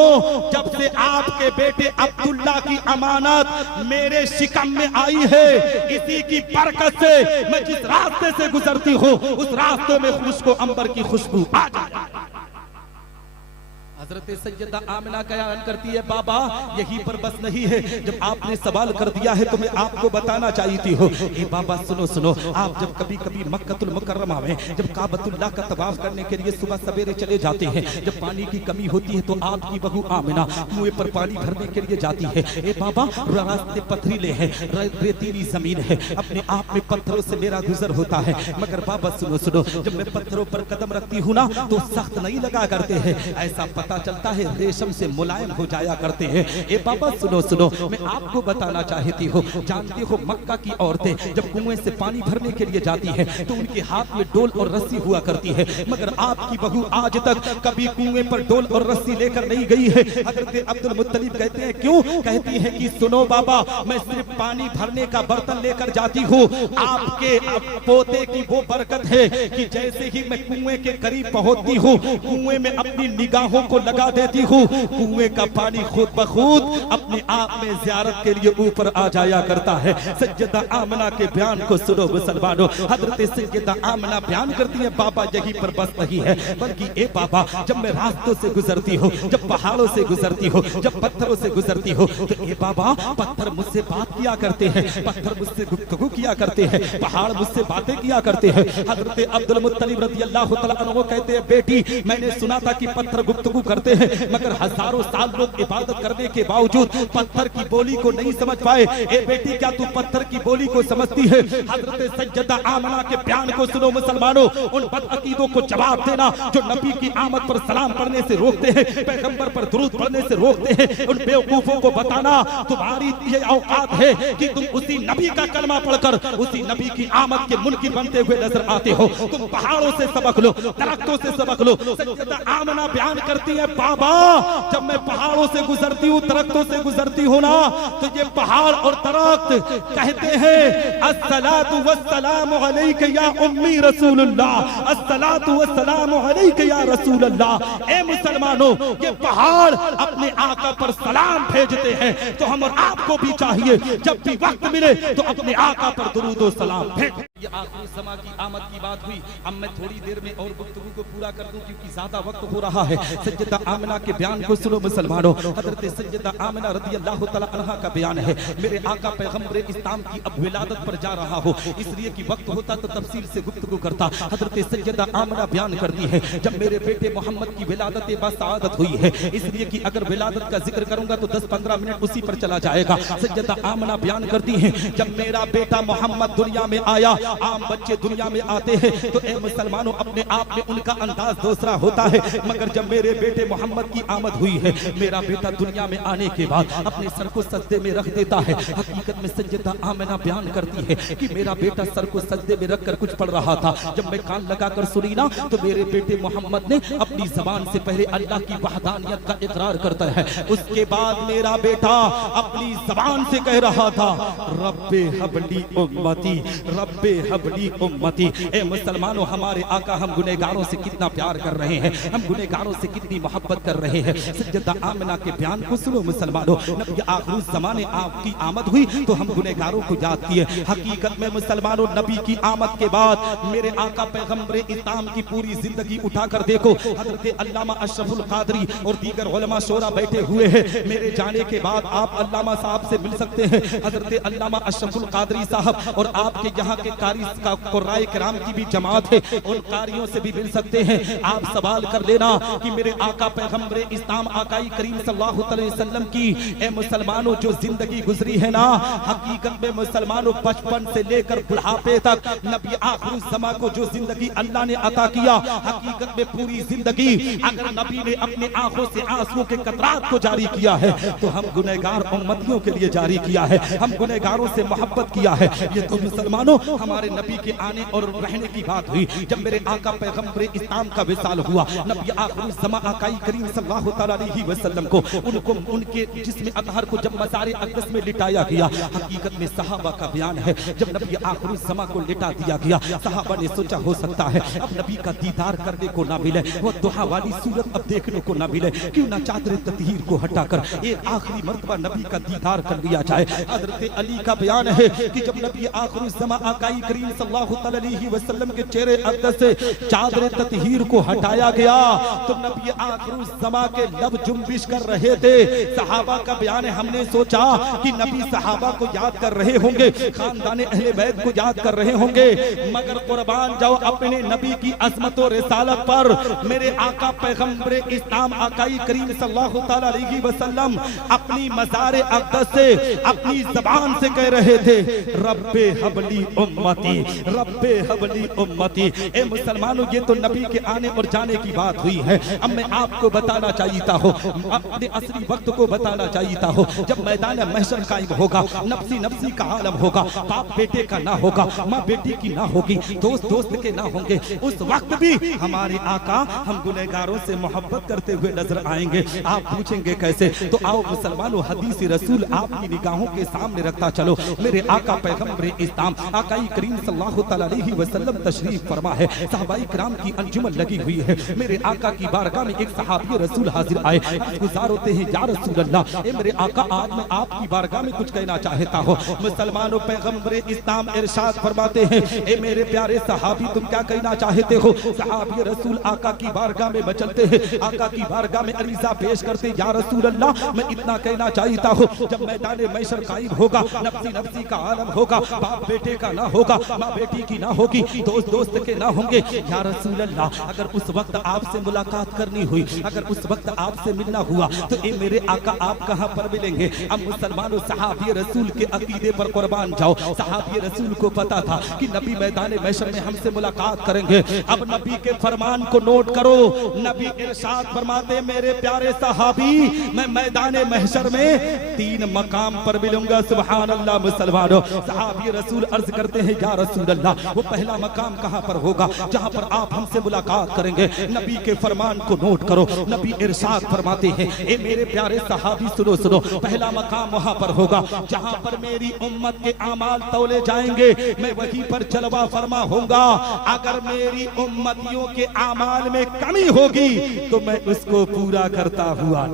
जब से आपके बेटे अब्दुल्ला की अमानत मेरे शिकम में आई है, इसी की बरकत से मैं जिस रास्ते से गुजरती हूँ उस रास्ते में खुशको अंबर की खुशबू आ जाती है। हजरत सैयदा आमिना बयान करती है बाबा यहीं पर बस नहीं है, जब आपने सवाल कर दिया है तो मैं आपको बताना चाहती हूँ। ए बाबा सुनो सुनो, आप जब कभी कभी मक्कतुल मुकर्रमा में जब काबतुल्लाह का तवाफ करने के लिए सुबह सवेरे चले जाते हैं, जब पानी की कमी होती है तो आपकी बहू आमिना कुएं पर पानी भरने के लिए जाती है। ए बाबा रास्ते पथरीले हैं, रेतीली जमीन है, अपने आप में पत्थरों से मेरा गुजर होता है, मगर बाबा सुनो सुनो, जब मैं पत्थरों पर कदम रखती हूँ ना तो सख्त नहीं लगा करते हैं, ऐसा पता चलता है रेशम से मुलायम हो जाया करते हैं। ए बाबा सुनो सुनो, मैं आपको बताना चाहती हूँ, जानते हो मक्का की औरतें जब कुएं से पानी भरने के लिए जाती है तो उनके हाथ में डोल और रस्सी हुआ करती है, मगर आपकी बहू आज तक कभी कुएं पर डोल और रस्सी लेकर नहीं गई है। हजरत अब्दुल मुत्तलिब कहते हैं क्यों, कहती है कि सुनो बाबा, मैं सिर्फ पानी भरने का बर्तन लेकर जाती हूँ, आपके पोते की वो बरकत है कि जैसे ही मैं कुएं के करीब पहुंचती हूँ कुएं में अपनी निगाहों को लगा देती हूँ, कुएं का पानी खुद ब खुद अपने आप में ज़ियारत के लिए ऊपर आ जाया करता है। सैयदा आमना के बयान को सुनो मुसलमानों। हजरत सैयदा आमना बयान करती है बाबा यहीं पर बस नहीं है, बल्कि ए बाबा जब मैं रास्तों से गुजरती हूँ, जब पहाड़ों से गुजरती हूँ, जब पत्थरों से गुजरती हूँ तो ए बाबा पत्थर मुझसे बात किया करते हैं, पत्थर मुझसे गुफ्तगू किया करते हैं, पहाड़ मुझसे बातें किया करते हैं। हजरत अब्दुल मुत्तलिब रज़ियल्लाहु तआला अन्हु कहते हैं बेटी मैंने सुना था कि पत्थर गुफ्तगू करते हैं, मगर हजारों साल लोग इबादत करने के बावजूद पत्थर की बोली को नहीं समझ पाए। ए बेटी क्या तू पत्थर की बोली को समझती है। हजरत सैयदा आमना के बयान को सुनो मुसलमानों। उन बदअकीदों को जवाब देना जो नबी की आमद पर सलाम पढ़ने से रोकते हैं, पैगंबर पर दुरूद पढ़ने से रोकते हैं, उन बेवकूफों को बताना तुम्हारी ये औकात है कि तुम उसी नबी का कलमा पढ़कर उसी नबी की आमद के मुनकिर बनते हुए नजर आते हो। तुम पहाड़ों से सबक लो, दरख्तों से सबक लो। सैयदा आमना बयान करती है बाबा जब मैं पहाड़ों से गुजरती हूँ, दरख्तों से गुजरती हूँ ना तो ये पहाड़ और दरख्त कहते हैं अस्सलातु वस्सलामु अलैका या उम्मी रसूलुल्लाह, अस्सलातु वस्सलामु अलैका या रसूलुल्लाह। ए मुसलमानों, ये पहाड़ अपने आका पर सलाम भेजते हैं, तो हम और आपको भी चाहिए जब भी वक्त मिले तो अपने आका पर दुरूद और सलाम भेजें। ये आखिरी समा की आमद की बात हुई। अब मैं थोड़ी देर में और गुफ्तगू को पूरा कर दूं क्योंकि ज्यादा वक्त हो रहा है। सैयदा आमिना के बयान को सुनो मुसलमानों। हजरत सैयदा आमिना रज़ियल्लाहु तआला अन्हा का बयान है, मेरे आका पैगंबर इस्लाम की अब विलादत पर जा रहा हो, इसलिए कि वक्त होता तो तफसील से गुफ्तगू करता। हजरत सैयदा आमिना बयान करती है जब मेरे बेटे मोहम्मद की विलादत बासआदत हुई है, इसलिए कि अगर विलादत का जिक्र करूंगा तो 10-15 मिनट उसी पर चला जाएगा। सैयदा आमिना बयान करती है जब मेरा बेटा मोहम्मद दुनिया में आया, आम बच्चे दुनिया में आते हैं तो ए मुसलमानों अपने आप में उनका अंदाज दूसरा होता है, मगर जब मेरे बेटे मोहम्मद की आमद हुई है, मेरा बेटा दुनिया में आने के बाद अपने सर को सजदे में रख देता है। हकीकत में सैयदा आमिना बयान करती है कि मेरा बेटा सर को सजदे में रखकर कुछ पढ़ रहा था, जब मैं कान लगाकर सुनी ना तो मेरे बेटे मोहम्मद ने अपनी जबान से पहले अल्लाह की वहदानियत का इकरार करता है, उसके बाद मेरा बेटा अपनी जबान से कह रहा था रब्बे हबली उम्मती, रब्बे हबली उम्मती। ए मुसलमानों, हमारे आका हम गुनहगारों से कितना प्यार कर रहे हैं, हम गुनहगारों से कितनी मोहब्बत कर रहे हैं। सैयदा आमिना के बयान को सुनो मुसलमानों। नबी आखिरी ज़माने आपकी आमद हुई तो हम गुनहगारों को याद किए। हकीकत में मुसलमानों, नबी की आमद के बाद मेरे आका पैगंबर इस्लाम की पूरी जिंदगी उठाकर देखो, हजरत अल्लामा अशरफुल कादरी और दीगर उलमा शोरा बैठे हुए हैं। मेरे जाने के बाद आप अल्लामा साहब से मिल सकते हैं, हजरत अल्लामा अशरफुल कादरी साहब, और आपके यहाँ के कारी का कुर्राए किराम की भी जमात है, उन कारियों से भी मिल सकते हैं। आप सवाल कर लेना कि मेरे आका पैगंबर इस्लाम आकाई करीम सल्लल्लाहु अलैहि वसल्लम की ए मुसलमानों जो जिंदगी गुजरी है ना, हकीकत में मुसलमानों बचपन से लेकर बुढ़ापे तक नबी आखिरी ज़मा को जो जिंदगी अल्लाह ने अता किया, हकीकत में पूरी जिंदगी अगर नबी ने अपने आंखों से आंसुओं के कतरात को जारी किया है तो हम गुनहगार उम्मतियों के लिए जारी किया है, हम गुनहगारों से मोहब्बत किया है। ये तो मुसलमानों हमारे हमारे नबी के आने और रहने की बात हुई, जब मेरे आका पैगंबर इस्लाम का विसाल हुआ, नबी आखिरी ज़मा आकाई करीम सल्लल्लाहु अलैहि वसल्लम को उनको उनके जिस्म अतहर को जब मज़ार अक़दस में लिटाया गया, हकीकत में सहाबा का बयान है, जब नबी आखिरी ज़मा को लिटा दिया गया, सहाबा ने सोचा हो सकता है अब नबी का दीदार करने को ना मिले, वो दुहा वाली सूरत अब देखने को ना मिले, क्यों ना चादर ततहीर को हटाकर एक आखिरी मर्तबा नबी का दीदार कर लिया जाए। हज़रत अली का बयान है कि जब नबी आखिरी ज़मा आकाई करीम सल्लल्लाहु अलैहि वसल्लम के चेहरे अक़दस से चादर ततहीर को हटाया गया तो नबी आखिरी ज़मा के लब जुम्बिश कर रहे थे। सहाबा का बयान है, हमने सोचा कि नबी सहाबा को याद कर रहे होंगे, खानदान अहले बैत को याद कर रहे होंगे, मगर कुर्बान जाओ अपने नबी की अज़मत और रिसालत पर। मेरे आका पैगंबर इस्लाम आकाई करीम सल्लल्लाहु अलैहि वसल्लम अपनी मज़ार अक़दस से अपनी ज़बान से कह रहे थे, रब्बे हबली उम्मती, रब्बे हबली उम्मती। ए मुसलमानों, ये तो नबी के आने और जाने की बात हुई है। अब मैं आपको बताना चाहता हूँ, अपने असली वक्त को बताना चाहता हूँ, जब मैदान महशर कायम होगा, नफ्सी नफ्सी का आलम होगा, बाप बेटे का ना होगा, माँ बेटी की ना होगी, दोस्त दोस्त के ना होंगे, उस वक्त भी हमारे आका हम गुनहगारों से मोहब्बत करते हुए नजर आएंगे। आप पूछेंगे कैसे? तो आओ मुसलमानों, हदीस रसूल आपकी निगाहों के सामने रखता चलो। मेरे आका पैगंबर इस्लाम आकाई करीम सल्लल्लाहु अलैहि वसल्लम तशरीफ फरमा है, सहाबाई किराम की अंजुमन लगी हुई है। मेरे आका की बारगाह में एक सहाबी रसूल हाजिर आए, गुजार होते हैं, या रसूल अल्लाह, ए मेरे आका आज मैं आपकी बारगाह में कुछ कहना चाहता हूँ। मुसलमानों, पैगंबर इस्लाम इरशाद फरमाते हैं, ए मेरे प्यारे सहाबी तुम क्या कहना चाहते हो? सहाबी रसूल आका की बारगाह में बचलते हैं, आका की बारगाह में अरीज़ा पेश करते, या रसूल अल्लाह मैं इतना कहना चाहता हूँ, जब मैदान महशर कायम होगा, नफ्सी नफ्सी का आलम होगा, बाप बेटे का ना होगा, माँ बेटी की ना होगी, दोस्त दोस्त के ना होंगे, या रसूल अल्लाह अगर उस वक्त आपसे मुलाकात करनी हुई, अगर उस वक्त आपसे मिलना हुआ तो ए मेरे आका आप कहाँ पर मिलेंगे? अब मुसलमानों, सहाबी रसूल के अकीदे पर कुर्बान जाओ। सहाबी रसूल को पता था कि नबी मैदान महशर में हमसे मुलाकात करेंगे। अब नबी के फरमान को नोट करो, नबी इरशाद फरमाते, मेरे प्यारे सहाबी मैं मैदान महशर में 3 मकाम पर मिलूंगा। सुभान अल्लाह। मुसलमानों, सहाबी रसूल अर्ज करते हैं, या रसूल अल्लाह वो पहला मकाम कहाँ पर होगा जहाँ पर आप हमसे मुलाकात करेंगे? नबी के फरमान को नोट करो। नबी इरशाद फरमाते हैं, ए मेरे प्यारे सहाबी सुनो सुनो, पहला मकाम वहाँ पर होगा जहाँ पर मेरी उम्मत के आमाल तौले जाएंगे, मैं वहीं पर जलवा फरमा होऊंगा। अगर मेरी उम्मतियों के आमाल में कमी होगी तो मैं उसको पूरा करता हुआ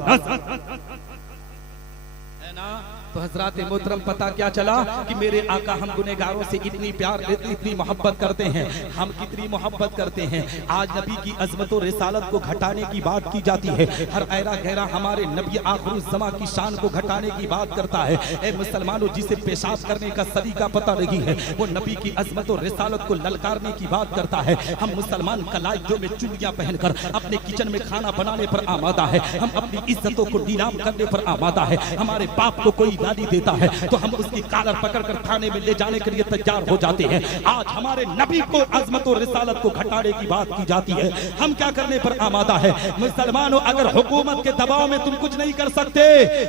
तो हजरात मोहतरम, पता क्या चला कि मेरे आका हम गुनहगारों से इतनी प्यार, इतनी मोहब्बत करते हैं, हम कितनी मोहब्बत करते हैं। आज नबी की अज़मत और रिसालत को घटाने की बात की जाती है, हर ऐरा गहरा हमारे नबी आखिरी ज़मा की शान को घटाने की बात करता है। ए मुसलमानों, जिसे पेशाब करने का सलीका पता नहीं है, वो नबी की अज़मत और रिसालत को ललकारने की बात करता है। हम मुसलमान कलाइयों में चुन्नियाँ पहनकर अपने किचन में खाना बनाने पर आमादा है, हम अपनी इज्जतों को नीलाम करने पर आमादा है। हमारे बाप को कोई गाली देता है तो हम उसकी कालर पकड़कर थाने में ले जाने के लिए तैयार हो जाते हैं। आज हमारे नबी को अज़मत और रिसालत को घटाने की बात की जाती है, हम क्या करने पर आमादा है? मुसलमानों, अगर हुकूमत के दबाव में तुम कुछ नहीं कर सकते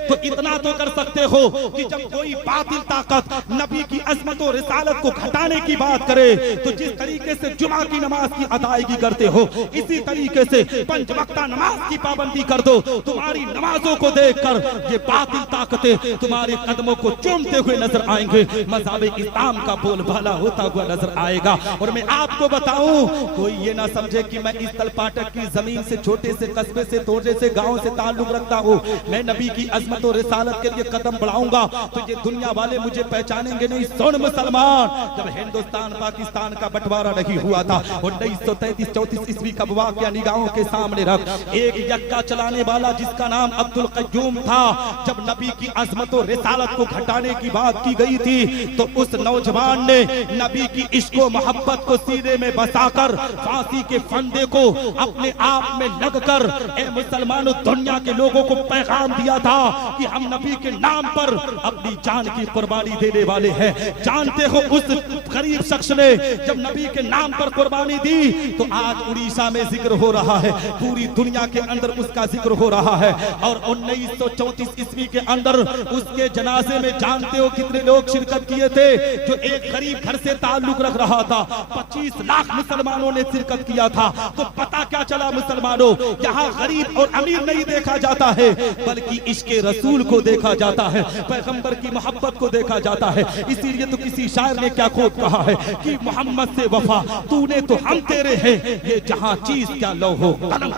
तो इतना तो कर सकते हो कि जब कोई बातिल ताकत नबी की अज़मत और रिसालत को घटाने की बात करे तो जिस तरीके से जुमा की नमाज की अदायगी करते हो, इसी तरीके से 5 वक्ता नमाज की पाबंदी कर दो। तुम्हारी नमाजों को देखकर ये बातिल ताकतें तुम्हारे कदमों को चूमते हुए नजर आएंगे, मज़हब इस्लाम का बोलबाला होता हुआ नजर आएगा। और मैं आपको बताऊं, कोई ये ना समझे कि मैं इस तलपाटक की जमीन से, छोटे से कस्बे से, थोड़े से गांव से ताल्लुक रखता हूं। मैं नबी की अज़मत और रिसालत के लिए कदम बढ़ाऊंगा तो ये दुनिया वाले मुझे पहचानेंगे नहीं। सुन मुसलमान, जब हिंदुस्तान पाकिस्तान का बंटवारा नहीं हुआ था, 1933-34 ईस्वी का वाक़या निगाहों के सामने रख, एक यक्का चलाने वाला जिसका नाम अब्दुल क़य्यूम था, जब नबी की अज़मत और रिसालत को घटाने की बात की गई थी तो उस नौजवान ने नबी की इश्क व मोहब्बत को सीने में बसाकर फांसी के फंदे को अपने आप में लगकर ए मुसलमानों, दुनिया के लोगों को पैगाम दिया था कि हम नबी के नाम पर अपनी जान की कुर्बानी देने वाले हैं। जानते हो उस गरीब शख्स ने जब नबी के नाम पर कुर्बानी दी तो आज उड़ीसा में जिक्र हो रहा है, पूरी दुनिया के अंदर उसका जिक्र हो रहा है। और 1934 ईस्वी के अंदर उस के जनाजे में जानते हो कितने लोग शिरकत किए थे? जो एक गरीब घर से ताल्लुक रख रहा था, 25 लाख मुसलमानों ने शिरकत किया था। तो पता क्या चला मुसलमानों, यहाँ गरीब और अमीर नहीं देखा जाता है, बल्कि इश्के रसूल को देखा जाता है, पैगंबर की मोहब्बत को देखा जाता है। इसीलिए तो किसी शायर ने क्या खूब कहा है कि मोहम्मद से वफा तूने तो हम तेरे हैं, ये जहां चीज क्या लो हो कलम।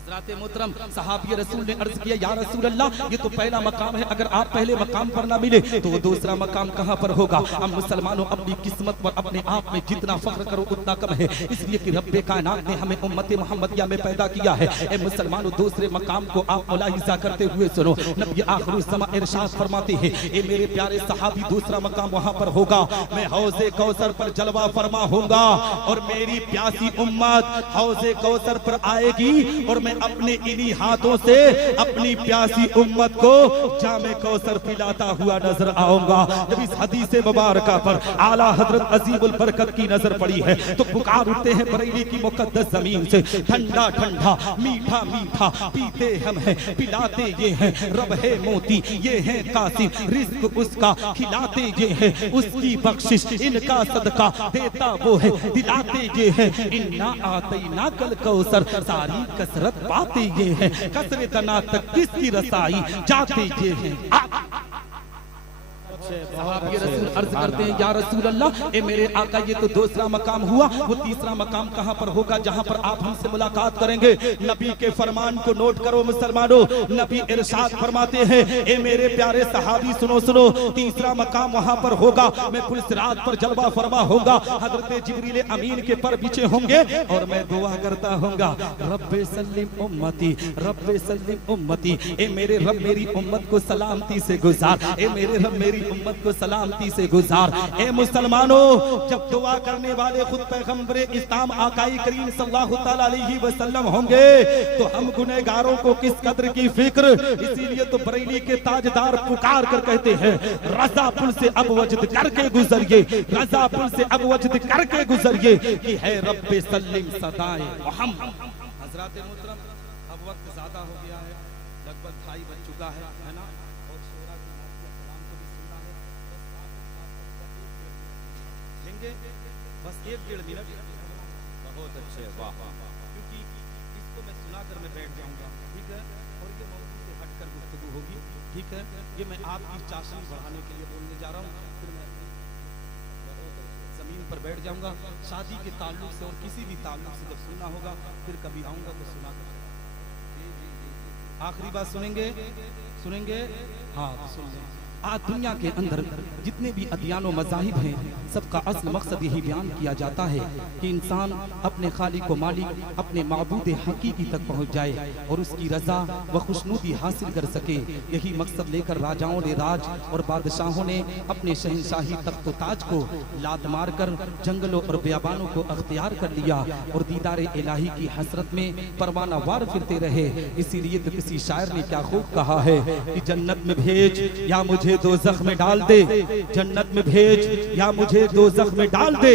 हज़रात मोहतरम सहाबी रसूल ने अर्ज किया, या रसूल अल्लाह, ये तो पहला मकाम है, अगर आप पहले मकाम पर ना मिले तो वो दूसरा मकाम कहाँ पर होगा? हम मुसलमानों अपनी किस्मत पर अपने आप में जितना फख्र करो उतना कम है, इसलिए कि रब्बे कायनात ने हमें उम्मत मोहम्मदिया में पैदा किया है। ए मुसलमानों, दूसरे मकाम को आप मुलाहिजा करते हुए सुनो। नबी आखिरुज़ ज़मा इरशाद फरमाते हैं, ए मेरे प्यारे सहाबी, दूसरा मकाम वहाँ पर होगा, मैं हौज़े कौसर पर जलवा फरमा होगा और मेरी प्यासी उम्मत हौज़े कौसर पर आएगी और मैं अपने इन्हीं हाथों से अपनी प्यासी उम्मत को जामे कौसर पिलाता हुआ नजर आऊंगा। जब इस हदीस मुबारका पर आला हजरत अजीमुल बरकत की नजर पड़ी है तो पुकार उठते हैं बरेली की मुकद्दस जमीन से, ठंडा ठंडा मीठा मीठा पीते हम हैं, पिलाते ये हैं, रब है मोती ये हैं कासिम, रिज्क उसका खिलाते ये हैं, उसकी बख्शिश इनका सदका देता वो है, दिलाते ये हैं, इन्ना आतैना कल कौसर, सारी कसरत पाते ये हैं, कसरे तना तक किसकी रसाई जाते ये हैं। सहाबी रसूल अर्ज करते हैं, या रसूल अल्लाह, ए मेरे आका, ये तो दूसरा मकाम हुआ, वो तीसरा मकाम कहाँ पर होगा जहाँ पर आप हमसे मुलाकात करेंगे? नबी के फरमान को नोट करो मुसलमानों, नबी इरशाद फरमाते हैं, ए मेरे प्यारे सहाबी सुनो सुनो, तीसरा मकाम वहाँ पर होगा, मैं पुल सिरात पर जलवा फरमा होगा, हजरत जिब्रील अमीन के पर बिछे होंगे और मैं दुआ करता होऊंगा, रब्बे सल्लिम उम्मती, रब्बे सल्लिम उम्मती, ए मेरे रब मेरी उम्मत को सलामती से गुजार, ए मेरे रब मेरी उम्मत को सलामती से गुजार। ए मुसलमानों, जब दुआ करने वाले खुद पैगंबरे इस्लाम आकाई करीम सल्लल्लाहु तआला अलैहि वसल्लम होंगे तो हम गुनहगारों को किस कदर की फिक्र। इसीलिए तो बरेली के ताजदार पुकार कर कहते हैं, रज़ा पुल से अब वजद करके गुजरिए, रज़ा पुल से अब वजद करके गुजरिए कि है रब्बे सल्लिम सदाए मोहम्मद। हज़रात मोहतरम, अब वक्त ज्यादा हो गया है, लगभग 2:30 बज चुका है ना, और शोरा की सलाम को भी सुनना है, लेंगे बस 1-1.5 मिनट। बहुत अच्छे, वाह, क्योंकि इसको मैं सुनाकर मैं बैठ जाऊंगा, ठीक है, और ये मौजूद से हटकर गुफ्तगू होगी, ठीक है। ये मैं आपकी चाशनी बढ़ाने के लिए बोलने जा रहा हूँ, फिर मैं जमीन पर बैठ जाऊंगा। शादी के ताल्लुक से और किसी भी ताल्लुक से जब सुनना होगा फिर कभी आऊंगा तो सुना कर। आखिरी बात सुनेंगे, सुनेंगे, हाँ तो सुन लें। आज दुनिया के अंदर जितने भी अदियान व मज़ाहिब हैं, सबका असल मकसद यही बयान किया जाता है कि इंसान अपने खालिक व मालिक, अपने माबूद हकीकी तक पहुँच जाए और उसकी रज़ा व खुशनुदी हासिल कर सके। यही मकसद लेकर राजाओं ने, राज और बादशाहों ने अपने शहनशाही तख्त ताज को लात मार कर जंगलों और बियाबानों को अख्तियार कर लिया और दीदार इलाही की हसरत में परवाना वार फिरते रहे। इसीलिए तो किसी शायर ने क्या खूब कहा है कि जन्नत में भेज या मुझे दोज़ख में डाल दे, जन्नत में भेज या मुझे दोज़ख में डाल दे,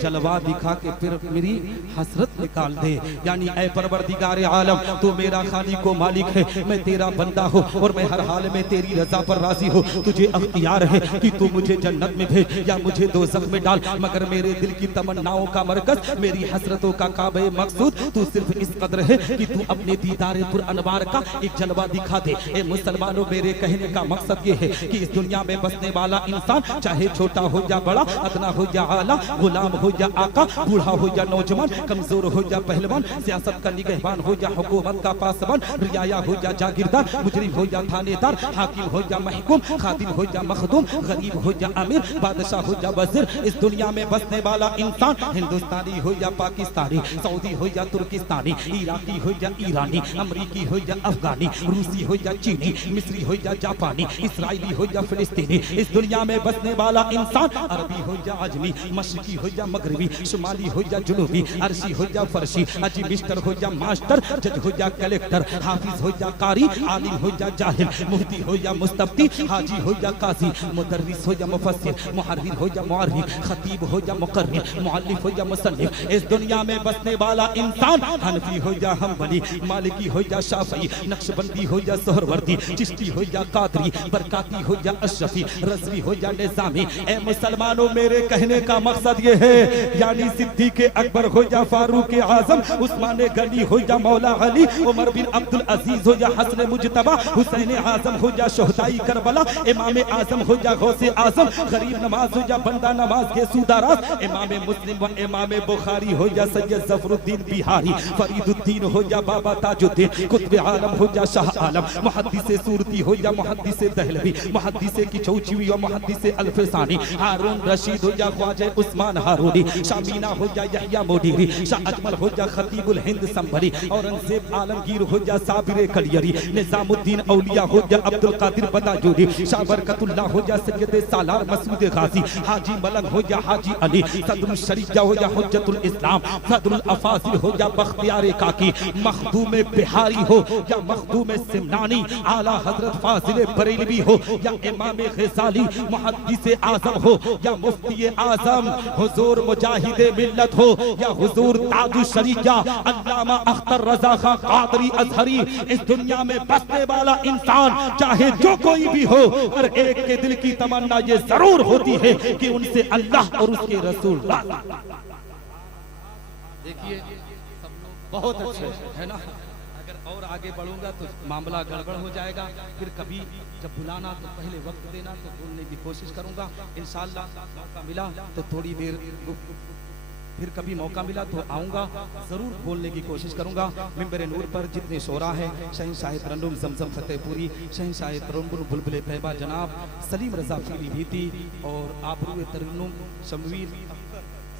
जलवा दिखा के फिर मेरी हसरत निकाल दे। यानी ऐ परवरदिगार आलम, तू मेरा खालिक व मालिक है, मैं तेरा बंदा हूँ और मैं हर हाल में तेरी रजा पर राजी हूँ। तुझे अख्तियार है कि तू मुझे जन्नत में भेज या मुझे दोज़ख में डाल, मगर मेरे दिल की तमन्नाओं का मरकज, मेरी हसरतों का काबे मकसूद तू सिर्फ इस कदर है कि तू अपने दीदार पुर अनवार का एक जलवा दिखा दे। ए मुसलमानों, मेरे कहने का मकसद ये है कि इस दुनिया में बसने वाला इंसान चाहे छोटा हो या बड़ा, अदना हो या आला, गुलाम हो या आका, बूढ़ा हो या नौजवान, कमजोर हो या पहलवान, सियासत का निगहबान हो या हुकूमत का पासबान, रियाया हो या जागीरदार, मुजरिम हो या थानेदार, हाकिम हो या महकूम, खादिम हो या मखदूम, गरीब हो या अमीर, बादशाह हो या वजीर, इस दुनिया में बसने वाला इंसान हिंदुस्तानी हो या पाकिस्तानी, सऊदी हो या तुर्किस्तानी, इराकी हो या ईरानी, अमरीकी हो या अफगानी, रूसी हो या चीनी, मिस्री हो या जापानी, इसराइली हो या फिलिस्तीनी, इस दुनिया में बसने वाला इंसान, अरबी हो या आजमी, मशरकी हो या मगरबी, शुमाली हो या जुनूबी, अरशी हो या फरशी, अजी मिस्टर हो या मास्टर, जज हो या कलेक्टर, हाफिज हो या कारी, आलिम हो या जाहिल, मुफ्ती हो या मुस्तफ्ती, हाजी हो या काजी, मुदर्रिस हो या मुफस्सिर, मुहर्रिर हो या मुअर्रिख, खतीब हो या मुकर्रिर, मुअल्लिफ हो या मुसन्निफ, इस दुनिया में बसने वाला इंसान, हनफी हो या हम्बली, मालिकी हो या शाफई, नक्शबंदी हो या सोहरवर्दी, चिश्ती हो या कादरी, बरकाती हो या अशरफी, रज़वी हो या निज़ामी। ए मुसलमानों, मेरे कहने का मकसद ये है, यानी सिद्दीक़ अकबर हो या फारूक आज़म, उस्मान गनी हो या मौला अली, उमर बिन अब्दुल अजीज हो या हसन मुजतबा, हुसैन आज़म हो या शोहदाई करबला, इमाम आज़म हो या गौसे आज़म, गरीब नवाज हो या बंदा नवाज के सूदारास, इमाम मुस्लिम व इमाम बुखारी हो या सैयद ज़फरुद्दीन बिहारी, फरीदुद्दीन हो या बाबा ताजुद्दीन, कुतुब आलम हो या शाह आलम, मुहद्दिस सूरती हो या मुहद्दिस दहलवी, मुहद्दिस की चौचवी और मुहद्दिस अल्फसानी, हारून रशीद हो या ख्वाजा उस्मान हारूनी, शामीना हो या यहया मोडीरी, शाह अजमल हो या खतीबुल हिंद संभली, औरंगजेब आलमगीर हो या साबिर कलियरी, निजामुद्दीन औलिया हो या अब्दुल कादिर बदायूरी, शाह बरकतुल्लाह हो या सैयद सालार मसूद गाजी, हाजी मलंग हो या हाजी अली, सदरुल शरीया हो या हुज्जतुल इस्लाम, सदरुल अफाजिल हो या बख्तियार काकी, मखदूम बिहारी हो या मखदूम सिमनानी, आला हजरत फाजिल बरेलवी हो या इमाम ग़ज़ाली, मुहद्दिस आज़म हो या मुफ्ती आज़म, हुजूर मुजाहिद मिल्लत हो या हुजूर ताजुश शरीया, अल्लामा अख्तर रज़ा खां क़ादरी अज़हरी, इस दुनिया में बसने वाला इंसान चाहे जो कोई भी हो, हर एक के दिल की तमन्ना ये जरूर होती है कि उनसे अल्लाह और उसके रसूल। देखिए सब लोग बहुत अच्छे है ना, अगर और आगे बढ़ूंगा तो मामला गड़बड़ हो जाएगा, फिर कभी जब बुलाना तो पहले वक्त देना, तो बोलने की कोशिश करूंगा। इंशाअल्लाह मौका मिला तो थोड़ी देर, फिर कभी मौका मिला तो आऊँगा, ज़रूर बोलने की कोशिश करूँगा। मिंबर नूर पर जितने शोरा हैं, शहंशाह तरन्नुम ज़मज़म फतेहपुरी, शहंशाह तरन्नुम बुलबुल तैयबा जनाब सलीम रज़ा पीलीभीती, और आबरू तरन्नुम शमवीर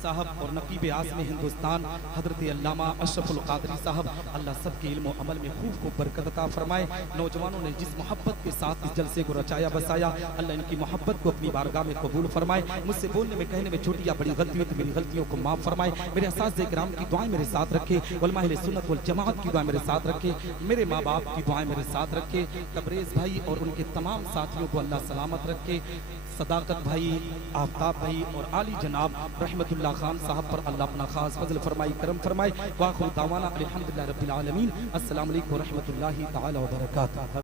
साहब और नकीब आज़म हिंदुस्तान हज़रत अल्लामा अशरफुल क़ादरी साहब, अल्लाह सबके इल्म अमल में खूब खूब बरकत अता फरमाए। नौजवानों ने जिस मोहब्बत के साथ इस जलसे को रचाया बसाया, अल्लाह इनकी मोहब्बत को अपनी बारगाह में कबूल फरमाए। मुझसे बोलने में कहने में छोटी या बड़ी गलती हो तो मेरी गलतियों को माफ़ फरमाए। मेरे असातिज़े किराम की दुआएं मेरे साथ रखे, उलमा अहले सुन्नत वल जमाअत की दुआएं मेरे साथ रखे, मेरे माँ बाप की दुआएं मेरे साथ रखे, तबरेज़ भाई और उनके तमाम साथियों को अल्लाह सलामत रखे, सदाकत भाई, आफ्ताब भाई और आली जनाब रहमतुल्लाह खान साहब पर अल्लाह अपना खास फजल फरमाई, करम फरमाए। वाखिर दावाना अल्हम्दुलिल्लाहि रब्बिल आलमीन। अस्सलामु अलैकुम व रहमतुल्लाहि तआला व बरकातुहू।